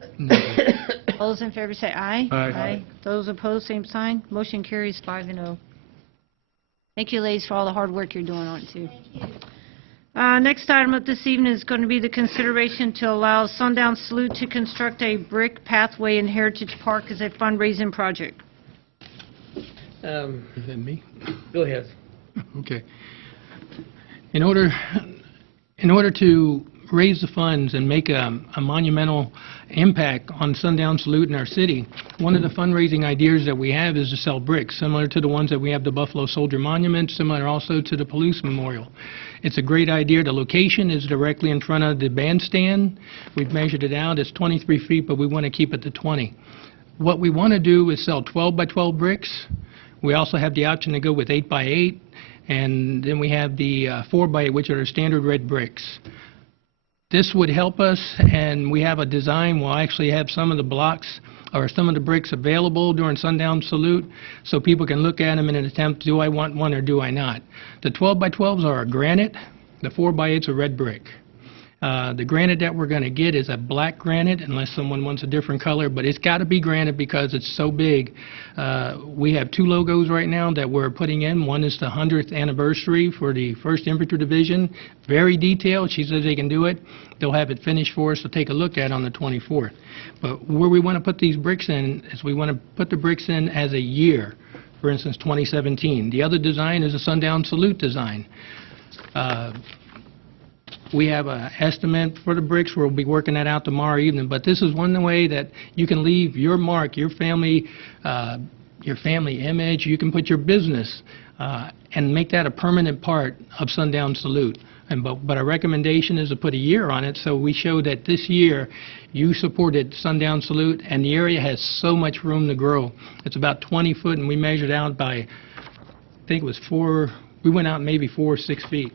All those in favor say aye. Aye. Those opposed, same sign. Motion carries 5-0. Thank you, ladies, for all the hard work you're doing on it, too. Next item up this evening is going to be the consideration to allow Sundown Salute to construct a brick pathway in Heritage Park as a fundraising project. Is that me? Go ahead. Okay. In order to raise the funds and make a monumental impact on Sundown Salute in our city, one of the fundraising ideas that we have is to sell bricks, similar to the ones that we have the Buffalo Soldier Monument, similar also to the Police Memorial. It's a great idea. The location is directly in front of the bandstand. We've measured it out. It's 23 feet, but we want to keep it to 20. What we want to do is sell 12 by 12 bricks. We also have the option to go with 8 by 8, and then we have the 4 by 8, which are the standard red bricks. This would help us, and we have a design. We'll actually have some of the blocks or some of the bricks available during Sundown Salute so people can look at them in an attempt, do I want one or do I not? The 12 by 12s are a granite. The 4 by 8s are red brick. The granite that we're going to get is a black granite, unless someone wants a different color, but it's got to be granite because it's so big. We have 2 logos right now that we're putting in. One is the 100th anniversary for the 1st Infantry Division. Very detailed. She says they can do it. They'll have it finished for us to take a look at on the 24th. But where we want to put these bricks in is we want to put the bricks in as a year, for instance, 2017. The other design is a Sundown Salute design. We have an estimate for the bricks. We'll be working that out tomorrow evening. But this is one way that you can leave your mark, your family image. You can put your business and make that a permanent part of Sundown Salute. But our recommendation is to put a year on it, so we show that this year you supported Sundown Salute, and the area has so much room to grow. It's about 20 foot, and we measured out by, I think it was 4, we went out maybe 4 or 6 feet.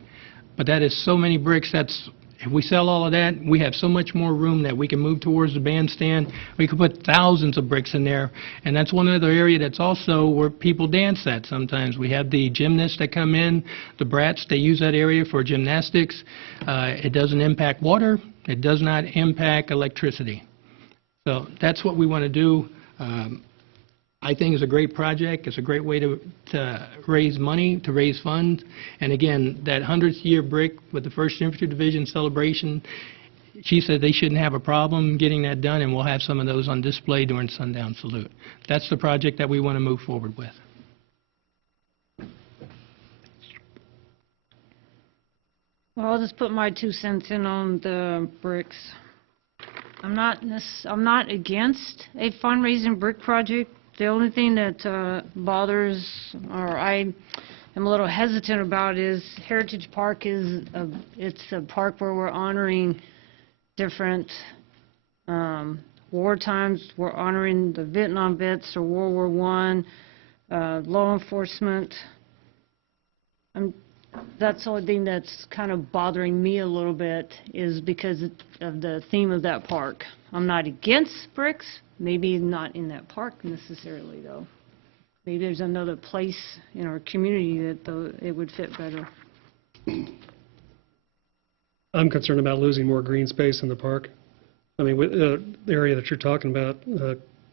But that is so many bricks. If we sell all of that, we have so much more room that we can move towards the bandstand. We could put thousands of bricks in there, and that's one other area that's also where people dance at sometimes. We have the gymnasts that come in, the brats, they use that area for gymnastics. It doesn't impact water. It does not impact electricity. So that's what we want to do. I think it's a great project. It's a great way to raise money, to raise funds. And again, that 100th year brick with the 1st Infantry Division celebration, she said they shouldn't have a problem getting that done, and we'll have some of those on display during Sundown Salute. That's the project that we want to move forward with. Well, I'll just put my 2 cents in on the bricks. I'm not against a fundraising brick project. The only thing that bothers, or I am a little hesitant about, is Heritage Park it's a park where we're honoring different war times. We're honoring the Vietnam vets or World War I, law enforcement. That's the only thing that's kind of bothering me a little bit is because of the theme of that park. I'm not against bricks, maybe not in that park necessarily, though. Maybe there's another place in our community that it would fit better. I'm concerned about losing more green space in the park. I mean, the area that you're talking about,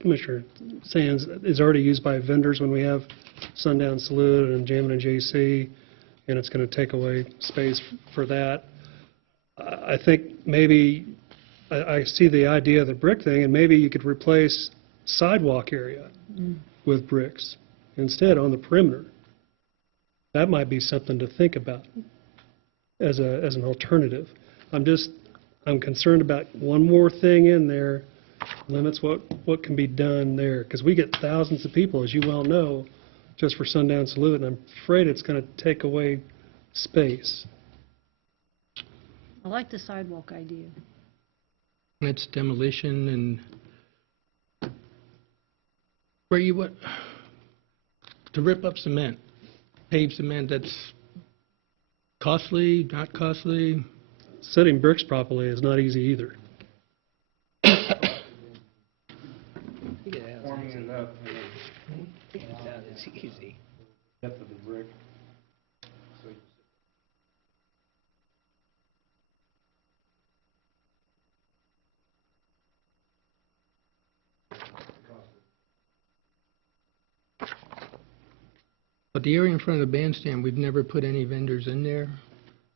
Commissioner Sands, is already used by vendors when we have Sundown Salute and Jammin' and JC, and it's going to take away space for that. I think maybe, I see the idea of the brick thing, and maybe you could replace sidewalk area with bricks instead on the perimeter. That might be something to think about as an alternative. I'm concerned about one more thing in there limits what can be done there, because we get thousands of people, as you well know, just for Sundown Salute, and I'm afraid it's going to take away space. I like the sidewalk idea. It's demolition and where you would, to rip up cement, pave cement, that's costly, not costly. Setting bricks properly is not easy either. Forming it up. It's easy. Depth of the brick. But the area in front of the bandstand, we've never put any vendors in there.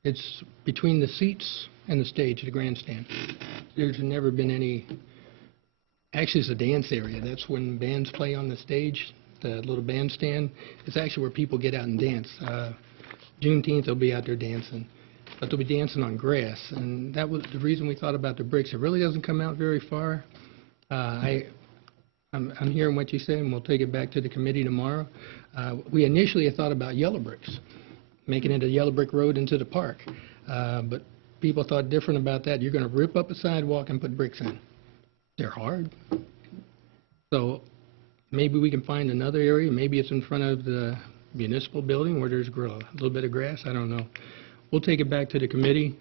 It's between the seats and the stage, the grandstand. There's never been any, actually it's a dance area. That's when bands play on the stage, the little bandstand. It's actually where people get out and dance. Juneteenth, they'll be out there dancing. But they'll be dancing on grass. And that was the reason we thought about the bricks. It really doesn't come out very far. I'm hearing what you say, and we'll take it back to the committee tomorrow. We initially had thought about yellow bricks, making it a yellow brick road into the park. But people thought different about that. You're going to rip up a sidewalk and put bricks in. They're hard. So maybe we can find another area. Maybe it's in front of the municipal building where there's a little bit of grass. I don't know. We'll take it back to the committee.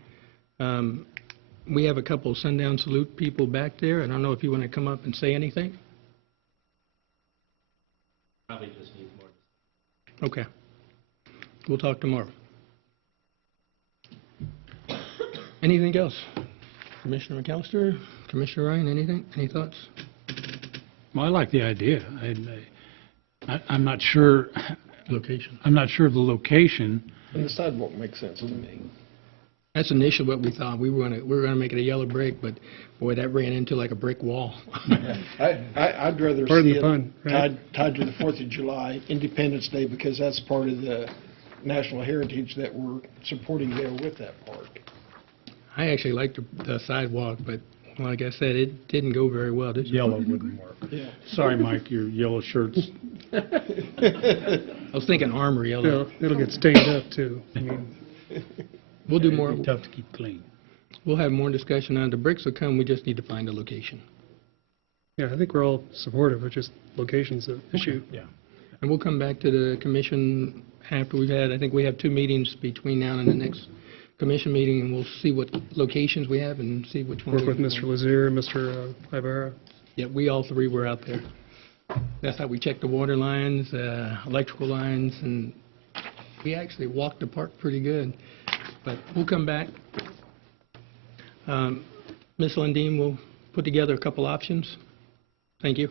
We have a couple of Sundown Salute people back there. I don't know if you want to come up and say anything. Probably just need more. Okay. We'll talk tomorrow. Anything else? Commissioner McAllister, Commissioner Ryan, anything? Any thoughts? Well, I like the idea. I'm not sure. Location. I'm not sure of the location. And the sidewalk makes sense to me. That's initially what we thought. We were gonna make it a yellow brick, but boy, that ran into like a brick wall. I'd rather Pardon see the it pun, right? tied to the 4th of July, Independence Day, because that's part of the national heritage that we're supporting there with that park. I actually liked the sidewalk, but like I said, it didn't go very well, did it? Yellow wouldn't work. Yeah. Sorry, Mike, your yellow shirts. I was thinking armor yellow. It'll get stained up, too. I mean, We'll do more. It'd be tough to keep clean. We'll have more discussion on it. The bricks will come. We just need to find a location. yeah, I think we're all supportive, it's just location's the issue. Yeah. And we'll come back to the commission after we've had, I think we have 2 meetings between now and the next commission meeting, and we'll see what locations we have and see which one. Work with Mr. Lazier, Mr. Ibarra. Yeah, we all 3 were out there. That's how we checked the water lines, electrical lines, and we actually walked the park pretty good. But we'll come back. Ms. Lundeen will put together a couple options. Thank you.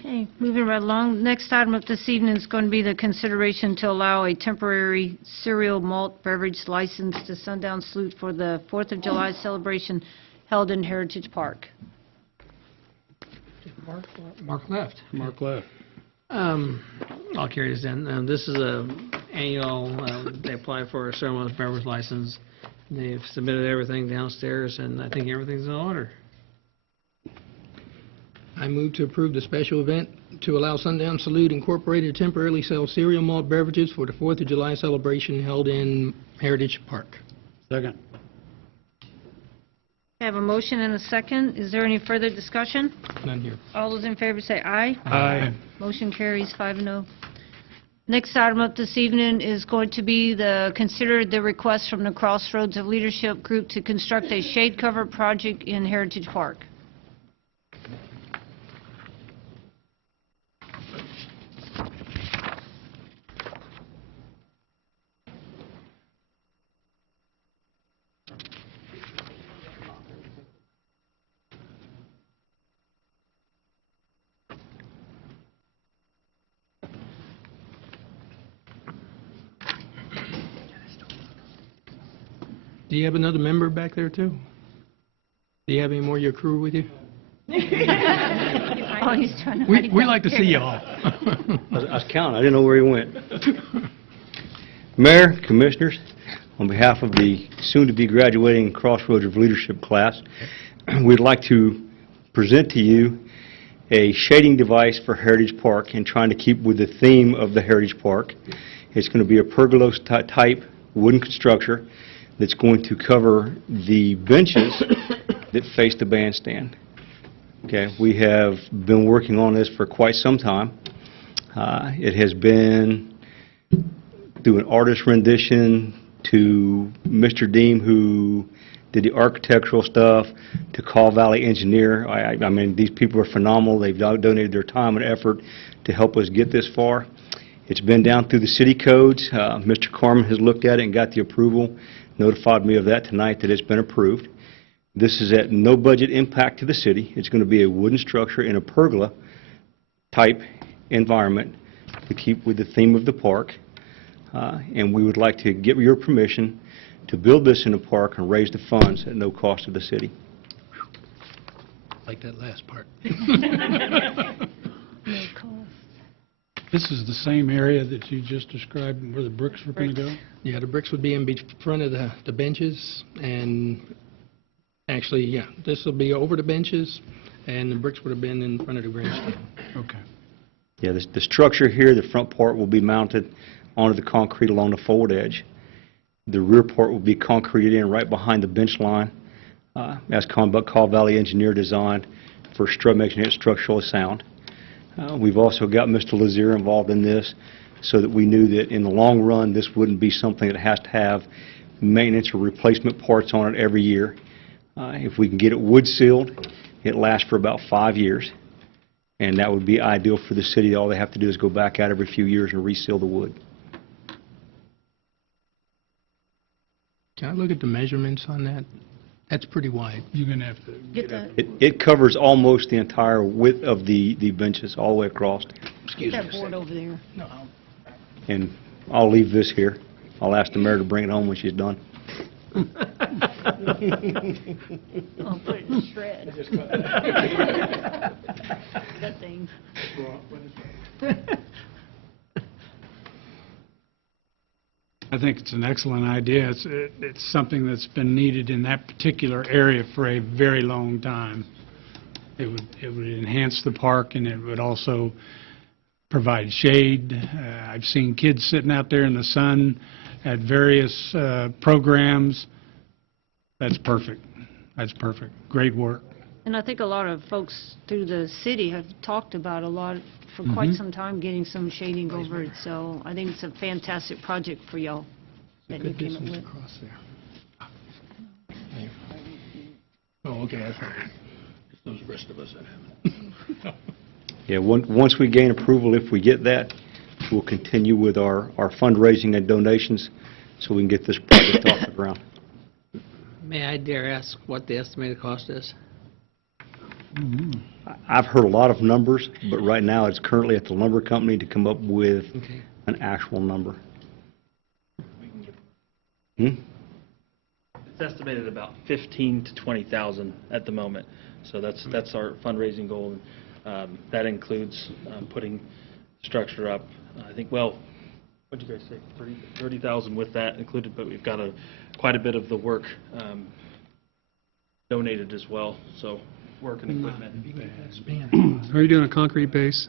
Okay, moving right along. Next item up this evening is going to be the consideration to allow a temporary cereal malt beverage license to Sundown Salute for the 4th of July celebration held in Heritage Park. Mark left. Mark left. I'll carry this in. This is a annual, they apply for a cereal beverage license. They've submitted everything downstairs, and I think everything's in order. I move to approve the special event to allow Sundown Salute Incorporated to temporarily sell cereal malt beverages for the 4th of July celebration held in Heritage Park. Second. Okay, I have a motion and a second. Is there any further discussion? None here. All those in favor say aye. Aye. Motion carries 5-0. Next item up this evening is going to be consider the request from the Crossroads of Leadership Group to construct a shade cover project in Heritage Park. Do you have another member back there, too? Do you have any more of your crew with you? Oh, he's trying to We like to see you all. I was counting, I didn't know where he went. Mayor, Commissioners, on behalf of the soon-to-be graduating Crossroads of Leadership class, we'd like to present to you a shading device for Heritage Park and trying to keep with the theme of the Heritage Park. It's going to be a pergola-type wooden structure that's going to cover the benches that face the bandstand. Okay, we have been working on this for quite some time. It has been through an artist rendition to Mr. Deem, who did the architectural stuff, to Call Valley Engineer. I mean, these people are phenomenal. They've donated their time and effort to help us get this far. It's been down through the city codes. Mr. Carmen has looked at it and got the approval, notified me of that tonight that it's been approved. This is at no budget impact to the city. It's going to be a wooden structure in a pergola type environment to keep with the theme of the park. And we would like to get your permission to build this in the park and raise the funds at no cost to the city. Like that last part. No cost. This is the same area that you just described where the bricks were going to go? Yeah, the bricks would be in front of the benches, and actually, yeah, this will be over the benches, and the bricks would have been in front of the grandstand. Okay. Yeah, the structure here, the front part will be mounted onto the concrete along the forward edge. The rear part will be concreted in right behind the bench line, as Call Valley Engineer designed for making it structurally sound. We've also got Mr. Lazier involved in this so that we knew that in the long run, this wouldn't be something that has to have maintenance or replacement parts on it every year. If we can get it wood sealed, it lasts for about 5 years, and that would be ideal for the city. All they have to do is go back out every few years and reseal the wood. Can I look at the measurements on that? That's pretty wide. You're going to have to Get the, It covers almost the entire width of the benches all the way across. Excuse me. that board over there. No, And I'll leave this here. I'll ask the mayor to bring it home when she's done. I'll put it in shred. That thing. I think it's an excellent idea. It's something that's been needed in that particular area for a very long time. It would enhance the park, and it would also provide shade. I've seen kids sitting out there in the sun at various programs. That's perfect. That's perfect. Great work. And I think a lot of folks through the city have talked about a lot for quite some time, getting some shading over it. So I think it's a fantastic project for y'all that you good came up distance with. across there. Oh, okay, I thought it's those rest of us that have it. Yeah, once we gain approval, if we get that, we'll continue with our fundraising and donations so we can get this project off the ground. May I dare ask what the estimated cost is? I've heard a lot of numbers, but right now it's currently at the lumber company to come up with Okay. an actual number. It's estimated about 15 to 20,000 at the moment. So that's our fundraising goal. That includes putting structure up. I think, well, what did you guys say? 30,000 with that included, but we've got quite a bit of the work donated as well. So work and equipment. Are you doing a concrete base?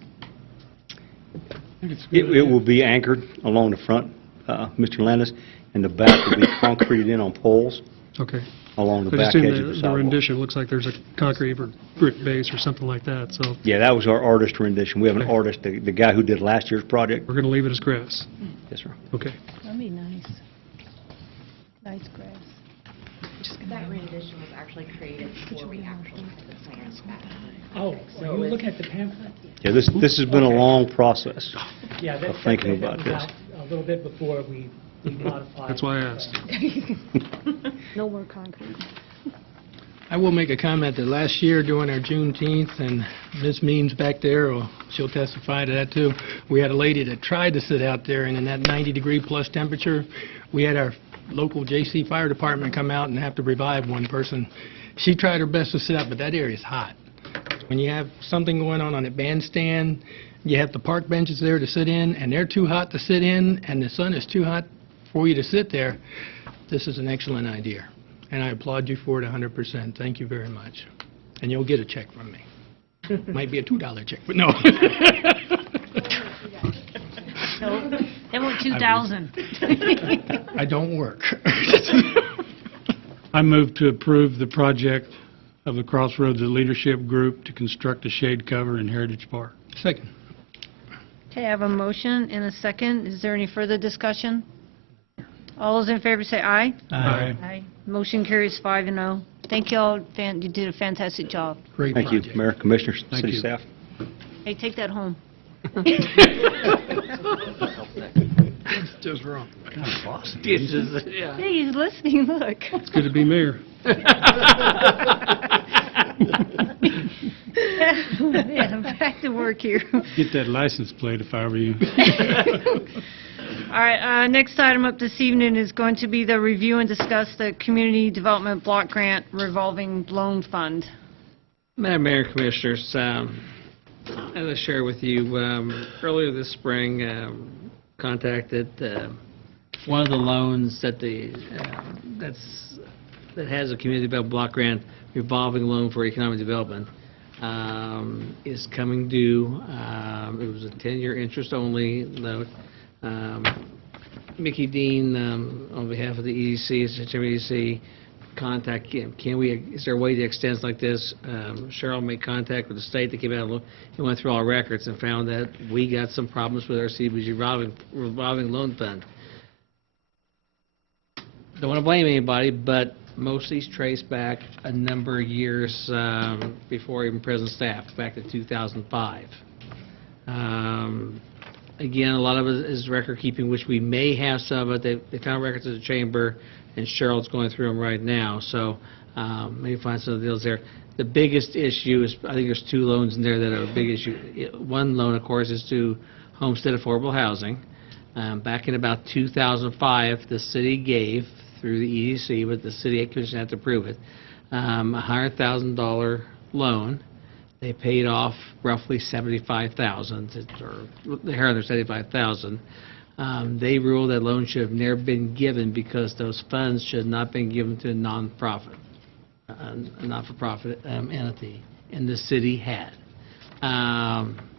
It will be anchored along the front, Mr. Landis, and the back will be concreted in on poles. Okay. along the I just back seen edge of the the sidewalk. rendition, looks like there's a concrete or brick base or something like that, so Yeah, that was our artist rendition. We have an Okay. artist, the guy who did last year's project. we're going to leave it as grass. Yes, sir. Okay. That'd be nice. Nice grass. That rendition was actually created before we actually had the plans back. Oh, were you looking at the pamphlet? Yeah, this has been a long process Yeah, of thinking about this. A little bit before we modified. That's why I asked. No more concrete. I will make a comment that last year during our Juneteenth, and Ms. Means back there, or she'll testify to that too, we had a lady that tried to sit out there, and in that 90-degree plus temperature, we had our local J.C. Fire Department come out and have to revive one person. She tried her best to sit out, but that area is hot. When you have something going on a bandstand, you have the park benches there to sit in, and they're too hot to sit in, and the sun is too hot for you to sit there. This is an excellent idea, and I applaud you for it 100%. Thank you very much. And you'll get a check from me. Might be a $2 check, but no. No, they want 2,000. I don't work. I move to approve the project of the Crossroads Leadership Group to construct a shade cover in Heritage Park. Second. Okay, I have a motion and a second. Is there any further discussion? All those in favor say aye. Aye. Aye. Motion carries 5-0. Thank you all. You did a fantastic job. Great Thank you, project. Mayor, Commissioners, Thank City you. staff. Hey, take that home. Just wrong. Hey, he's listening, look. It's good to be mayor. Yeah, back to work here. Get that license plate if I were you. All right, next item up this evening is going to be the review and discuss the Community Development Block Grant Revolving Loan Fund. Madam Mayor, Commissioners, as I shared with you, earlier this spring, contacted one of the loans that that has a Community Development Block Grant revolving loan for economic development, is coming due. It was a 10-year interest-only note. Mickey Dean, on behalf of the EDC, Secretary of EDC, contact, is there a way to extend like this? Cheryl made contact with the state. They came out and went through all our records and found that we got some problems with our CBG revolving loan fund. Don't want to blame anybody, but most of these trace back a number of years before even present staff, back to 2005. Again, a lot of it is record keeping, which we may have some, but they found records at the chamber, and Cheryl's going through them right now. So maybe find some of the deals there. The biggest issue is, I think there's two loans in there that are a big issue. One loan, of course, is to Homestead Affordable Housing. Back in about 2005, the city gave, through the EDC, but the city commission had to approve it, a $100,000 loan. They paid off roughly $75,000, or they're under $75,000. They ruled that loan should have never been given because those funds should have not been given to a not-for-profit entity, and the city had.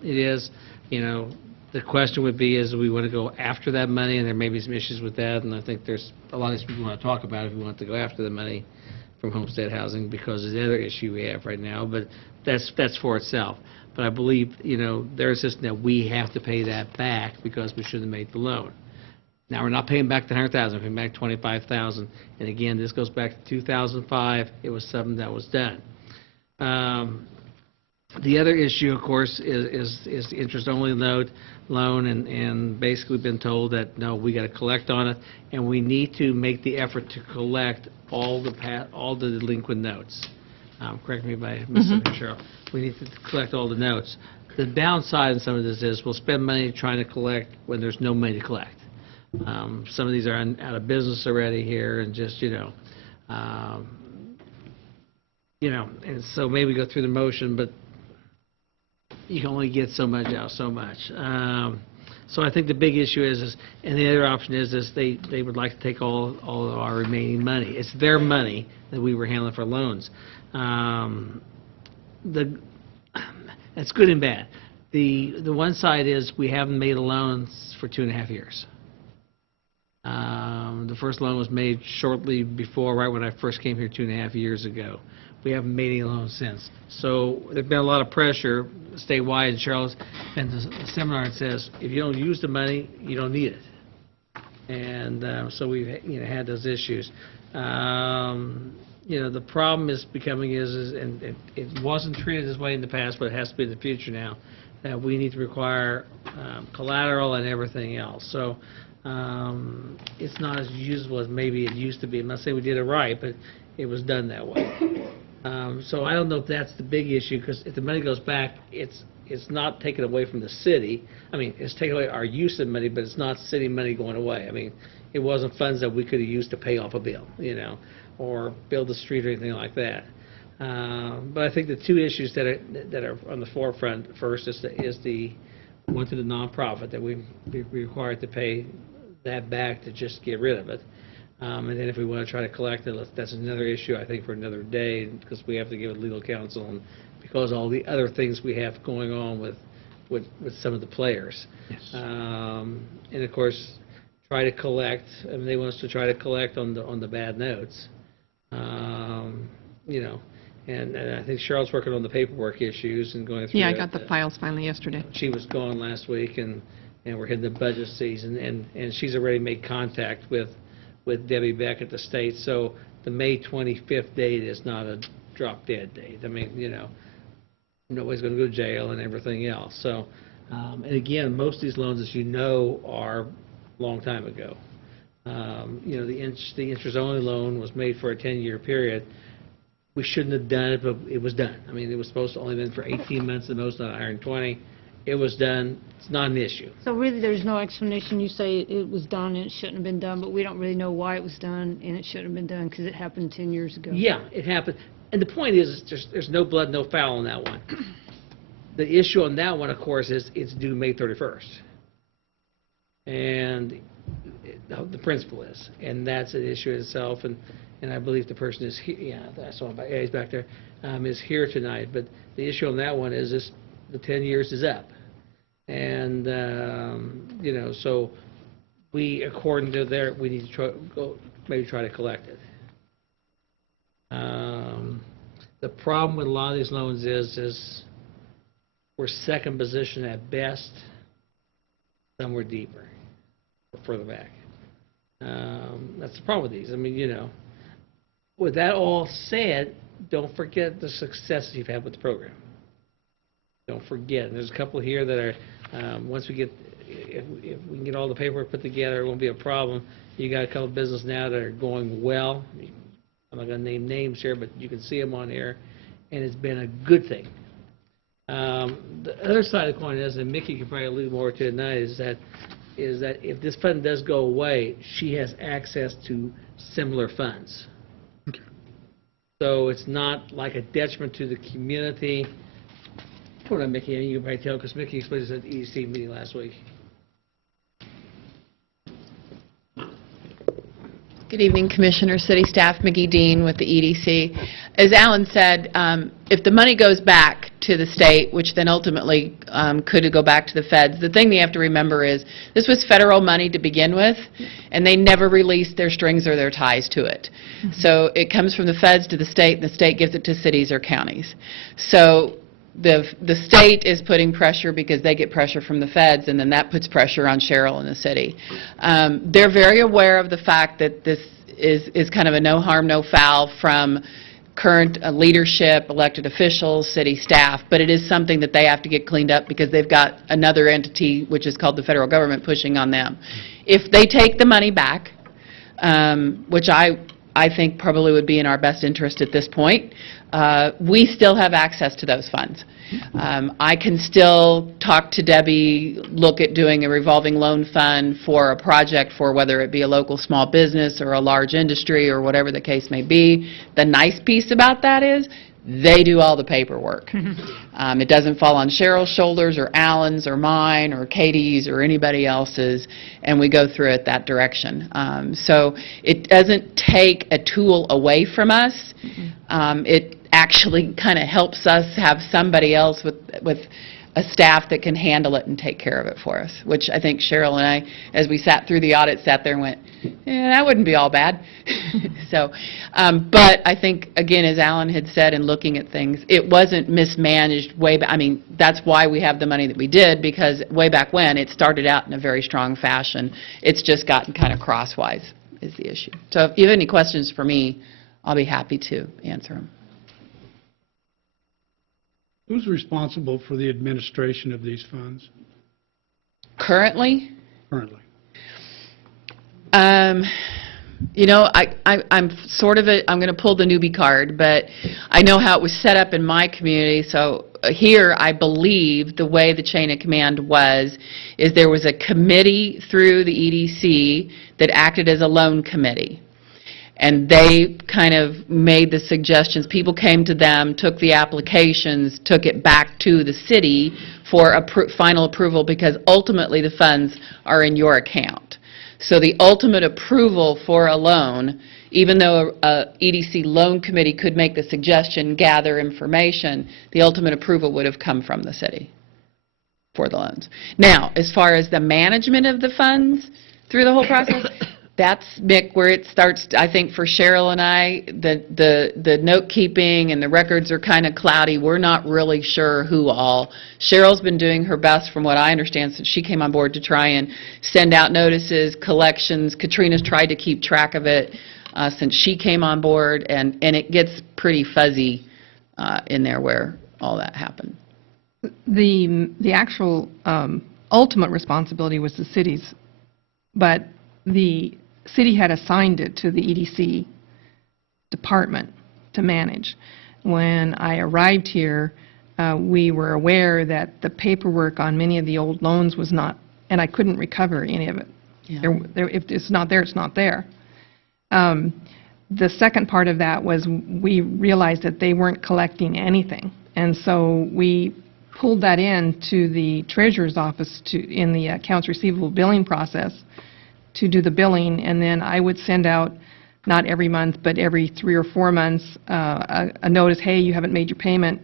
It is, the question would be, is we want to go after that money, and there may be some issues with that, and I think there's a lot of these people want to talk about if we want to go after the money from Homestead Housing because of the other issue we have right now, but that's for itself. But I believe, they're insisting that we have to pay that back because we should have made the loan. Now, we're not paying back the $100,000, we're paying back $25,000, and again, this goes back to 2005. It was something that was done. The other issue, of course, is the interest-only loan, and basically we've been told that, no, we got to collect on it, and we need to make the effort to collect all the delinquent notes. Correct me by Mr. Cheryl. We need to collect all the notes. The downside in some of this is we'll spend money trying to collect when there's no money to collect. Some of these are out of business already here, and just, and so maybe go through the motion, but you can only get so much out, so much. So I think the big issue is, and the other option is they would like to take all of our remaining money. It's their money that we were handling for loans. That's good and bad. The one side is we haven't made a loan for 2.5 years. The first loan was made shortly before, right when I first came here 2.5 years ago. We haven't made any loans since. So there's been a lot of pressure statewide, and Charlotte's been to a seminar and says, if you don't use the money, you don't need it. And so we've had those issues. The problem is becoming and it wasn't treated this way in the past, but it has to be in the future now, that we need to require collateral and everything else. So it's not as usable as maybe it used to be. I'm not saying we did it right, but it was done that way. So I don't know if that's the big issue, because if the money goes back, it's not taken away from the city. I mean, it's taken away our use of money, but it's not city money going away. I mean, it wasn't funds that we could have used to pay off a bill, or build a street or anything like that. But I think the two issues that are on the forefront first is the one to the nonprofit, that we be required to pay that back to just get rid of it. And then if we want to try to collect it, that's another issue, I think, for another day, because we have to give it legal counsel, and because all the other things we have going on with some of the players. Yes. And of course, try to collect. I mean, they want us to try to collect on the bad notes. And I think Charlotte's working on the paperwork issues and going through. Yeah, I got the files finally yesterday. She was gone last week, and we're hitting the budget season, and she's already made contact with Debbie Beck at the state. So the May 25th date is not a drop-dead date. I mean, nobody's going to go to jail and everything else. So, and again, most of these loans, as you know, are a long time ago. The interest-only loan was made for a 10-year period. We shouldn't have done it, but it was done. I mean, it was supposed to only been for 18 months, the most, not 120. It was done. It's not an issue. So really, there's no explanation. You say it was done and it shouldn't have been done, but we don't really know why it was done and it shouldn't have been done, because it happened 10 years ago. Yeah, it happened. And the point is, there's no blood, no foul on that one. The issue on that one, of course, is it's due May 31st. And the principal is. And that's an issue in itself. And I believe the person is here. Yeah, I saw him. Yeah, he's back there. Is here tonight. But the issue on that one is the 10 years is up. And, so we, according to we need to maybe try to collect it. The problem with a lot of these loans is we're second position at best, somewhere deeper, or further back. That's the problem with these. I mean, with that all said, don't forget the successes you've had with the program. Don't forget. And there's a couple here that are, once we get, if we can get all the paperwork put together, it won't be a problem. You got a couple of businesses now that are going well. I'm not going to name names here, but you can see them on here, and it's been a good thing. The other side of the coin is, and Mickey can probably allude more to it tonight, is that if this fund does go away, she has access to similar funds. Okay. So it's not like a detriment to the community. Hold on, Mickey, you can probably tell, because Mickey explained this at the EDC meeting last week. Good evening, Commissioner, City Staff, McGee Dean with the EDC. As Alan said, if the money goes back to the state, which then ultimately could go back to the feds, the thing they have to remember is this was federal money to begin with, and they never released their strings or their ties to it. So it comes from the feds to the state, and the state gives it to cities or counties. So the state is putting pressure because they get pressure from the feds, and then that puts pressure on Cheryl and the city. They're very aware of the fact that this is kind of a no harm, no foul from current leadership, elected officials, city staff, but it is something that they have to get cleaned up because they've got another entity, which is called the federal government, pushing on them. If they take the money back, which I think probably would be in our best interest at this point, we still have access to those funds. I can still talk to Debbie, look at doing a revolving loan fund for a project for whether it be a local small business or a large industry or whatever the case may be. The nice piece about that is they do all the paperwork. It doesn't fall on Cheryl's shoulders or Alan's or mine or Katie's or anybody else's, and we go through it that direction. So it doesn't take a tool away from us. It actually kind of helps us have somebody else with a staff that can handle it and take care of it for us, which I think Cheryl and I, as we sat through the audit, sat there and went, yeah, that wouldn't be all bad. So, but I think, again, as Alan had said in looking at things, it wasn't mismanaged way back. I mean, that's why we have the money that we did, because way back when, it started out in a very strong fashion. It's just gotten kind of crosswise is the issue. So if you have any questions for me, I'll be happy to answer them. Who's responsible for the administration of these funds Currently, currently? you know, I'm sort of I'm going to pull the newbie card, but I know how it was set up in my community. So here, I believe the way the chain of command is there was a committee through the EDC that acted as a loan committee. And they kind of made the suggestions. People came to them, took the applications, took it back to the city for final approval, because ultimately the funds are in your account. So the ultimate approval for a loan, even though a EDC loan committee could make the suggestion, gather information, the ultimate approval would have come from the city for the loans. Now, as far as the management of the funds through the whole process, that's, Mick, where it starts, I think, for Cheryl and I, the note keeping and the records are kind of cloudy. We're not really sure who all. Cheryl's been doing her best, from what I understand, since she came on board, to try and send out notices, collections. Katrina's tried to keep track of it since she came on board, and it gets pretty fuzzy in there where all that happened. The actual ultimate responsibility was the city's, but the city had assigned it to the EDC department to manage. When I arrived here, we were aware that the paperwork on many of the old loans was not, and I couldn't recover any of it. Yeah. If it's not there, it's not there. The second part of that was we realized that they weren't collecting anything, and so we pulled that in to the treasurer's office in the accounts receivable billing process to do the billing, and then I would send out, not every month, but every 3 or 4 months, a notice, hey, you haven't made your payment,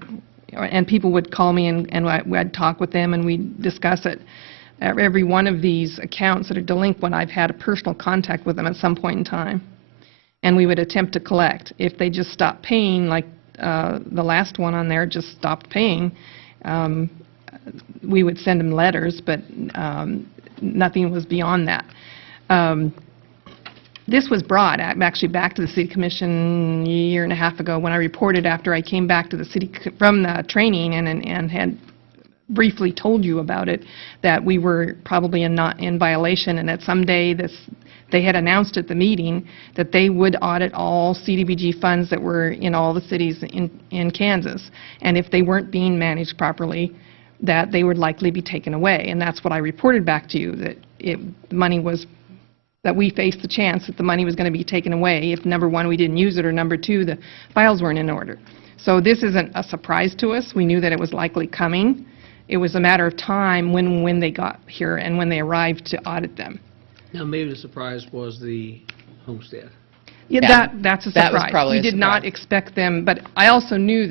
and people would call me, and I'd talk with them, and we'd discuss it. Every one of these accounts that are delinquent, I've had a personal contact with them at some point in time, and we would attempt to collect. If they just stopped paying, like the last one on there just stopped paying, we would send them letters, but nothing was beyond that. This was brought actually back to the City Commission a year and a half ago when I reported after I came back to the city from the training and had briefly told you about it, that we were probably not in violation, and that someday they had announced at the meeting that they would audit all CDBG funds that were in all the cities in Kansas, and if they weren't being managed properly, that they would likely be taken away. And that's what I reported back to you, that the money was, that we faced the chance that the money was going to be taken away if, number one, we didn't use it, or number two, the files weren't in order. So this isn't a surprise to us. We knew that it was likely coming. It was a matter of time when they got here and when they arrived to audit them. Now, maybe the surprise was the homestead. Yeah, that's a surprise. That was probably we did not expect them, but we also knew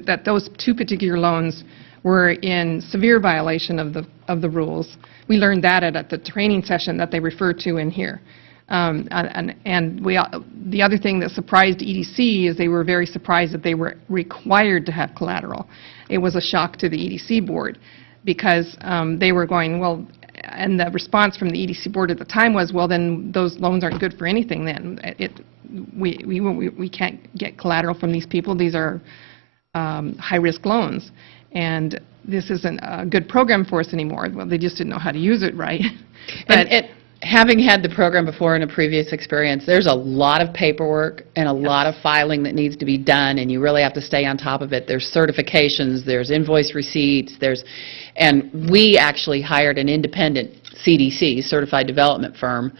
that those two particular loans were in severe violation of the rules. We learned that at the training session that they referred to in here. The other thing that surprised EDC is they were very surprised that they were required to have collateral. It was a shock to the EDC board, because they were going, well, and the response from the EDC board at the time was, well, then those loans aren't good for anything then. We can't get collateral from these people. These are high-risk loans, and this isn't a good program for us anymore. Well, they just didn't know how to use it right. And having had the program before in a previous experience, there's a lot of paperwork and a lot of filing that needs to be done, and you really have to stay on top of it. There's certifications, there's invoice receipts, and we actually hired an independent CDC, Certified Development Firm,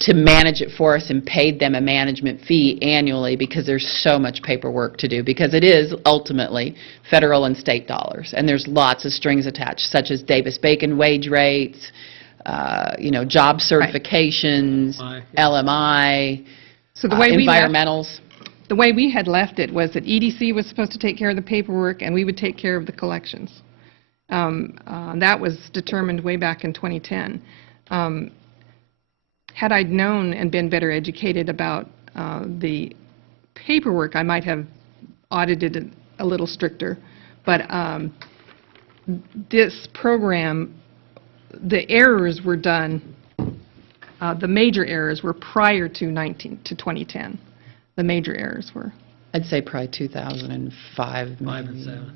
to manage it for us and paid them a management fee annually, because there's so much paperwork to do, because it is ultimately federal and state dollars, and there's lots of strings attached, such as Davis-Bacon wage rates, job certifications, LMI, so the way environmentals. The way we had left it was that EDC was supposed to take care of the paperwork, and we would take care of the collections. That was determined way back in 2010. Had I known and been better educated about the paperwork, I might have audited it a little stricter. But this program, the errors were done, the major errors were prior to 2010. The major errors were I'd say probably 2005, 5 and 7.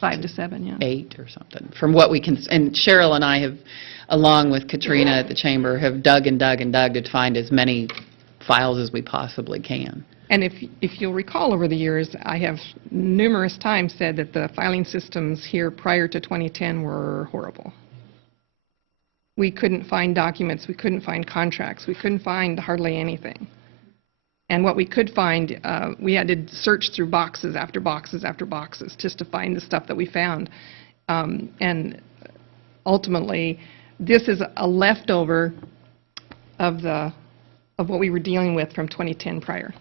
5 to 7, yeah. 8 or something. From what we can, and Cheryl and I have, along with Katrina at the Chamber, have dug and dug and dug to find as many files as we possibly can. And if you'll recall over the years, I have numerous times said that the filing systems here prior to 2010 were horrible. We couldn't find documents, we couldn't find contracts, we couldn't find hardly anything. And what we could find, we had to search through boxes after boxes after boxes just to find the stuff that we found. And ultimately, this is a leftover of what we were dealing with from 2010 prior.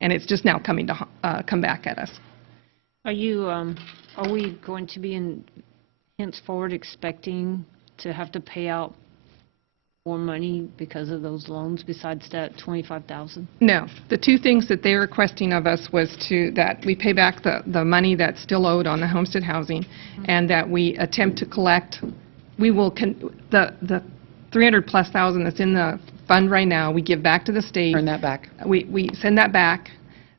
And it's just now coming to come back at us. Are we going to be henceforward expecting to have to pay out more money because of those loans besides that $25,000? No. The two things that they're requesting of us was that we pay back the money that's still owed on the homestead housing, and that we attempt to collect, we will, the 300+ thousand that's in the fund right now, we give back to the state. Turn that back. We send that back.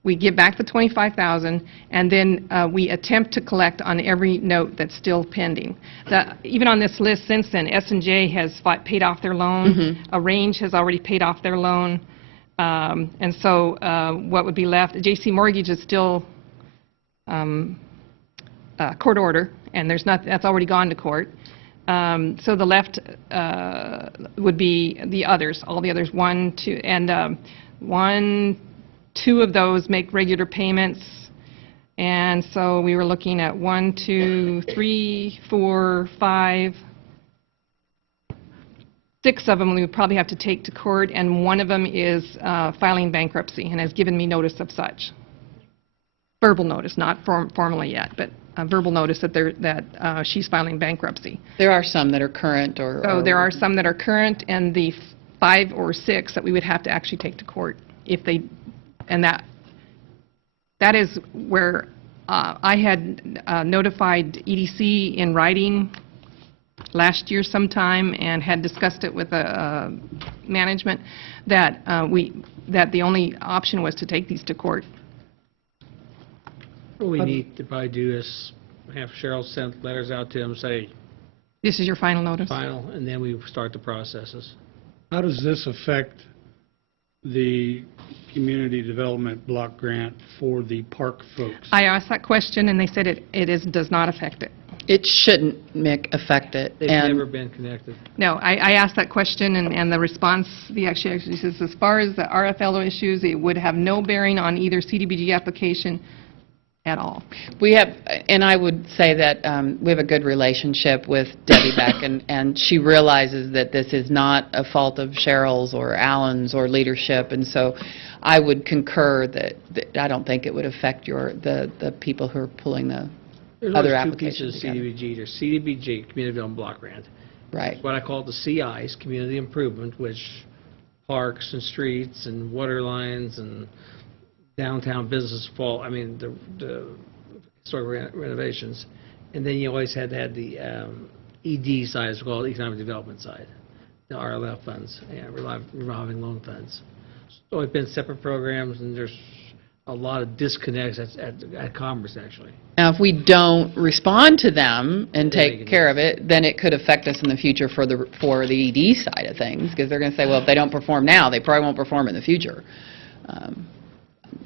We give back the 25,000, and then we attempt to collect on every note that's still pending. Even on this list since then, S&J has paid off their loan. Arrange has already paid off their loan. And so what would be left, JC Mortgage is still court order, and that's already gone to court. So the left would be the others, all the others, 1, 2, and 2 of those make regular payments, and so we were looking at 1, 2, 3, 4, 5, 6 of them we would probably have to take to court, and 1 of them is filing bankruptcy and has given me notice of such. Verbal notice, not formally yet, but a verbal notice that she's filing bankruptcy. There are some that are current So there are some that are current, and the 5 or 6 that we would have to actually take to court if they. And that is where I had notified EDC in writing last year sometime and had discussed it with management that the only option was to take these to court. What we need to probably do is have Cheryl send letters out to them, say, this is your final notice. Final, and then we start the processes. How does this affect the community development block grant for the park folks? I asked that question, and they said it does not affect it. It shouldn't, affect it. They've never been connected. No, I asked that question, and the response, actually says, as far as the RFLO issues, it would have no bearing on either CDBG application at all. We have, and I would say that we have a good relationship with Debbie Beck, and she realizes that this is not a fault of Cheryl's or Alan's or leadership, and so I would concur that I don't think it would affect the people who are pulling the There's other always 2 applications pieces of CDBG. There's CDBG, Community Development Block Grant. Right. What I call the CIs, Community Improvement, which parks and streets and water lines and downtown business fall, the historic renovations. And then you always had to have the ED side, it's called Economic Development side, the RLF funds, revolving loan funds. So it's been separate programs, and there's a lot of disconnects at Commerce, actually. Now, if we don't respond to them and take care of it, then it could affect us in the future for the ED side of things, because they're going to say, well, if they don't perform now, they probably won't perform in the future.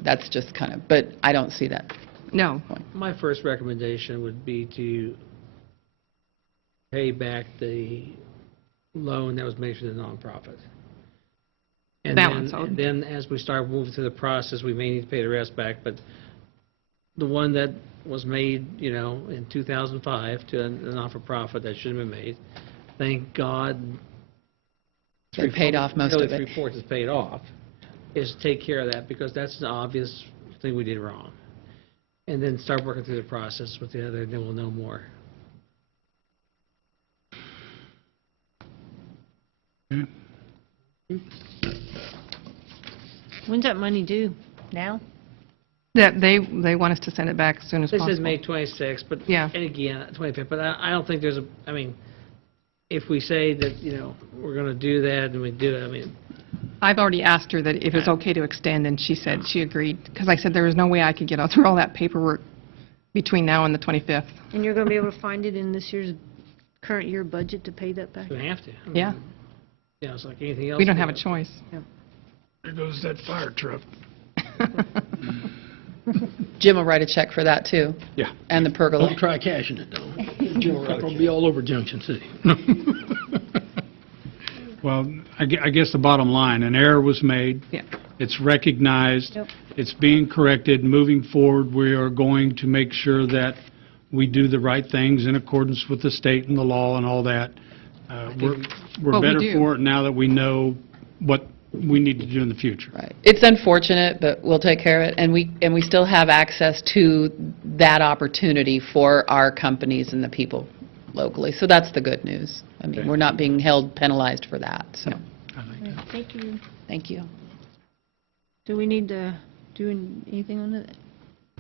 That's just kind of, but I don't see that. No. My first recommendation would be to pay back the loan that was made to the nonprofit. And then as we start moving through the process, we may need to pay the rest back, but the one that was made, in 2005 to a not-for-profit that should have been made, thank God. They paid off most of it. 3/4 is paid off, is to take care of that, because that's an obvious thing we did wrong. And then start working through the process with the other, and then we'll know more. that money due? Now? That they want us to send it back as soon as This possible. is May 26th, but, Yeah. and again, 25th, but I don't think there's a, I mean, if we say that, we're going to do that and we do it, I mean, I've already asked her that if it's okay to extend, and she said she agreed, because I said there was no way I could get through all that paperwork between now and the 25th. And you're going to be able to find it in this year's, current year budget to pay that back? we have to. I mean, Yeah. It's like anything else. We don't have a choice. There goes that fire truck. Jim will write a check for that, too. Yeah. And the pergola. Don't try cashing it, though. It'll be all over Junction City. Well, I guess the bottom line, an error was made. Yeah. It's recognized. Yep. It's being corrected. Moving forward, we are going to make sure that we do the right things in accordance with the state and the law and all that. We're Well, we better do. for it now that we know what we need to do in the future. Right. It's unfortunate, but we'll take care of it, and we still have access to that opportunity for our companies and the people locally. So that's the good news. I mean, we're not being penalized for that, so, Thank you. thank you. Do we need to do anything on it?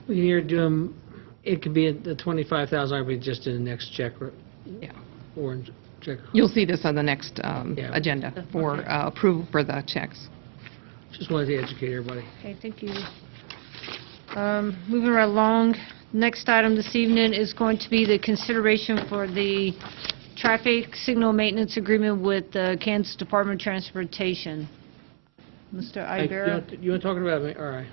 We need to do them, it could be the 25,000, or be just in the next check, Yeah. or check. You'll see this on the next Yeah. agenda for approval for the checks. Just wanted to educate everybody. Okay, thank you. Moving right along, next item this evening is going to be the consideration for the traffic signal maintenance agreement with the Kansas Department of Transportation. Mr. Ibera? You want to talk about it? All right.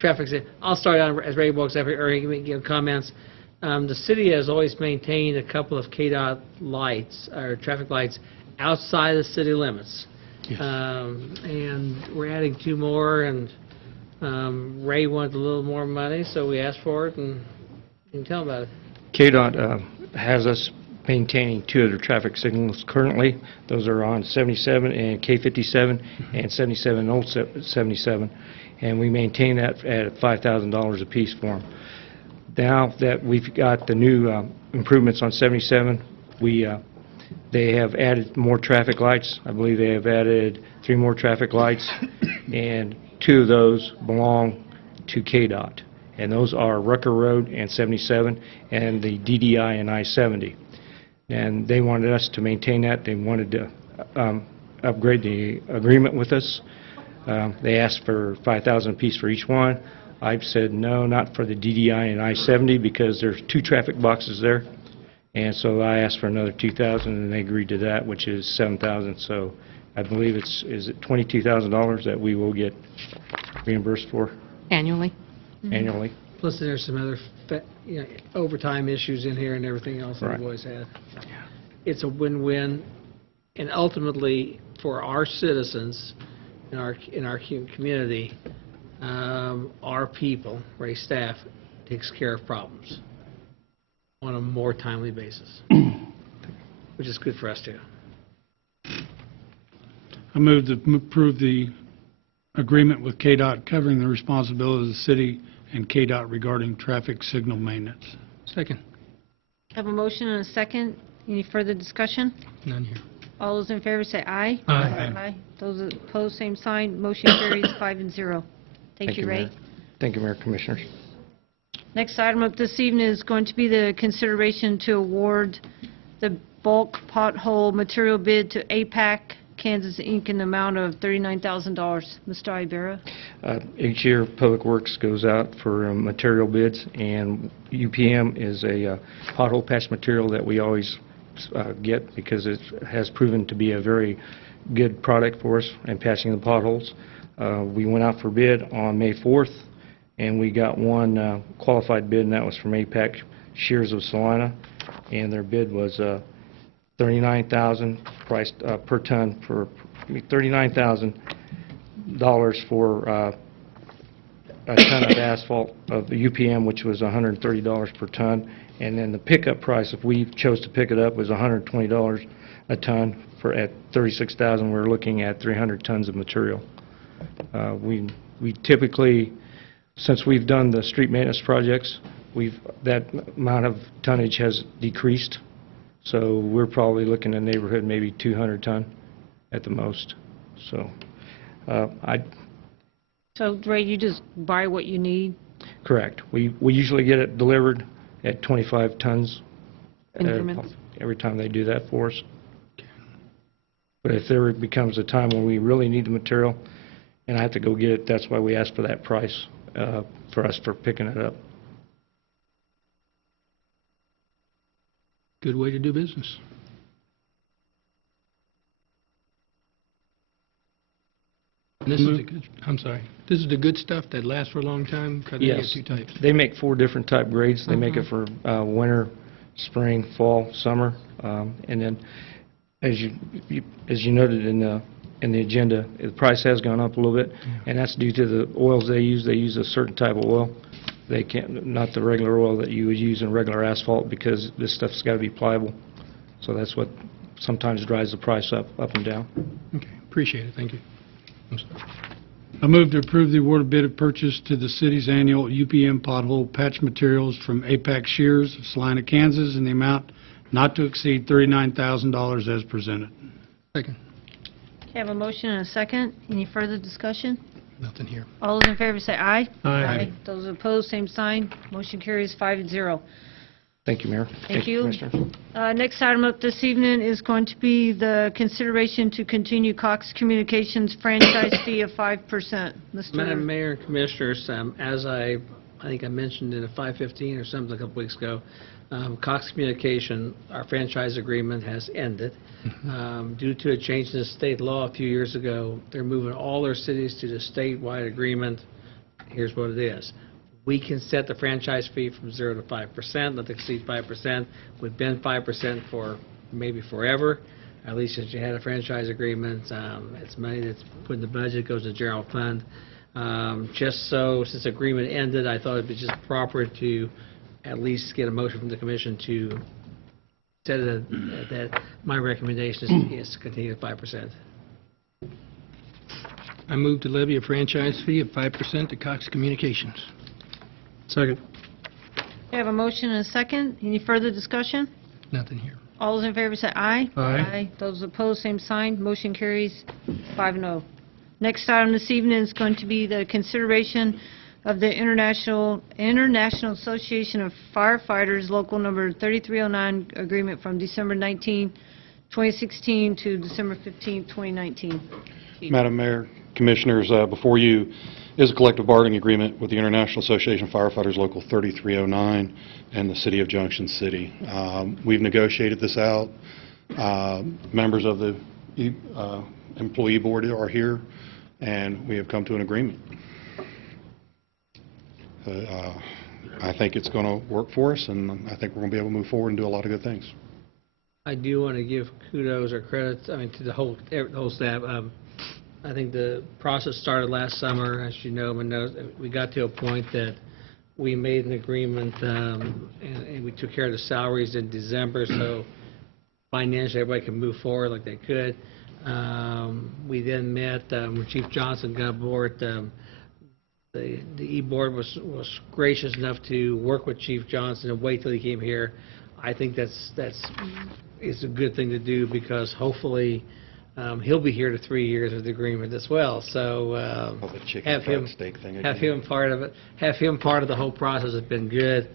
Traffic, I'll start out as Ray walks up here, or he can give comments. The city has always maintained a couple of KDOT lights, or traffic lights, outside the city limits. Yes. And we're adding 2 more, and Ray wanted a little more money, so we asked for it, and you can tell him about it. KDOT has us maintaining 2 of their traffic signals currently. Those are on 77 and K57 and 77 and Old 77, and we maintain that at $5,000 apiece for them. Now that we've got the new improvements on 77, they have added more traffic lights. I believe they have added 3 more traffic lights, and 2 of those belong to KDOT. And those are Rucker Road and 77 and the DDI and I-70. And they wanted us to maintain that. They wanted to upgrade the agreement with us. They asked for $5,000 apiece for each one. I've said no, not for the DDI and I-70 because there's 2 traffic boxes there. And so I asked for another $2,000 and they agreed to that, which is $7,000. So I believe is it $22,000 that we will get reimbursed for Annually. annually. Plus, there's some other, overtime issues in here and everything else that Right. we've always had. It's a win-win, and ultimately, for our citizens in our community, our people, Ray's staff, takes care of problems on a more timely basis, which is good for us, too. I move to approve the agreement with KDOT covering the responsibilities of the city and KDOT regarding traffic signal maintenance. Second. Have a motion and a second. Any further discussion? None here. All those in favor say aye. Aye. Those opposed, same sign. Motion carries 5-0. Thank you, Ray. Mayor. Thank you, Mayor Commissioners. Next item up this evening is going to be the consideration to award the bulk pothole material bid to APAC Kansas, Inc. in the amount of $39,000. Mr. Ibera? Each year, Public Works goes out for material bids, and UPM is a pothole patch material that we always get because it has proven to be a very good product for us in patching the potholes. We went out for bid on May 4th, and we got one qualified bid, and that was from APAC Shears of Salina, and their bid was $39,000 priced per ton for $39,000 for a ton of asphalt of the UPM, which was $130 per ton, and then the pickup price, if we chose to pick it up, was $120 a ton. For at $36,000, we're looking at 300 tons of material. We typically, since we've done the street maintenance projects, that amount of tonnage has decreased. So we're probably looking in the neighborhood maybe 200 ton at the most. So So, Ray, you just buy what you need? Correct. We usually get it delivered at 25 tons Increments. every time they do that for us. But if there becomes a time when we really need the material and I have to go get it, that's why we ask for that price for us for picking it up. Good way to do business. And this is the good, I'm sorry. This is the good stuff that lasts for a long time? 'Cause I know you have Yes. two types. They make 4 different type grades. They make it for winter, spring, fall, summer. And then, as you noted in the agenda, the price has gone up a little bit, and that's due to the oils they use. They use a certain type of oil. They can't, not the regular oil that you would use in regular asphalt, because this stuff's got to be pliable. So that's what sometimes drives the price up and down. Okay, appreciate it, thank you. I'm sorry. I move to approve the award of bid of purchase to the city's annual UPM pothole patch materials from Apex Shears, Salina, Kansas, in the amount not to exceed $39,000 as presented. Second. Okay, I have a motion and a second. Any further discussion? Nothing here. All those in favor say aye. Aye. Those opposed, same sign. Motion carries 5-0. Thank you, Mayor. Thank you. Commissioners. Next item up this evening is going to be the consideration to continue Cox Communications franchise fee of 5%. Madam Mayor and Commissioners, as I think I mentioned in a 5:15 or something a couple weeks ago, Cox Communication, our franchise agreement has ended. Due to a change in the state law a few years ago, they're moving all their cities to the statewide agreement. Here's what it is. We can set the franchise fee from 0 to 5%, not to exceed 5%. We've been 5% for maybe forever, at least since you had a franchise agreement. It's money that's put in the budget, goes to the general fund. Just so, since the agreement ended, I thought it'd be just proper to at least get a motion from the commission to set it at that. My recommendation is to continue at 5%. I move to levy a franchise fee of 5% to Cox Communications. Second. I have a motion and a second. Any further discussion? Nothing here. All those in favor say aye. Aye. Those opposed, same sign. Motion carries 5-0. Next item this evening is going to be the consideration of the International Association of Firefighters Local Number 3309 agreement from December 19, 2016 to December 15, 2019. Madam Mayor, Commissioners, before you is a collective bargaining agreement with the International Association of Firefighters Local 3309 and the City of Junction City. We've negotiated this out. Members of the employee board are here, and we have come to an agreement. I think it's going to work for us, and I think we're going to be able to move forward and do a lot of good things. I do want to give kudos or credit, to the whole staff. I think the process started last summer, as you know, we got to a point that we made an agreement, and we took care of the salaries in December, so financially everybody could move forward like they could. We then met when Chief Johnson got aboard. The E-Board was gracious enough to work with Chief Johnson and wait till he came here. I think that's a good thing to do, because hopefully he'll be here to 3 years of the agreement as well. So have him part of it. Have him part of the whole process has been good.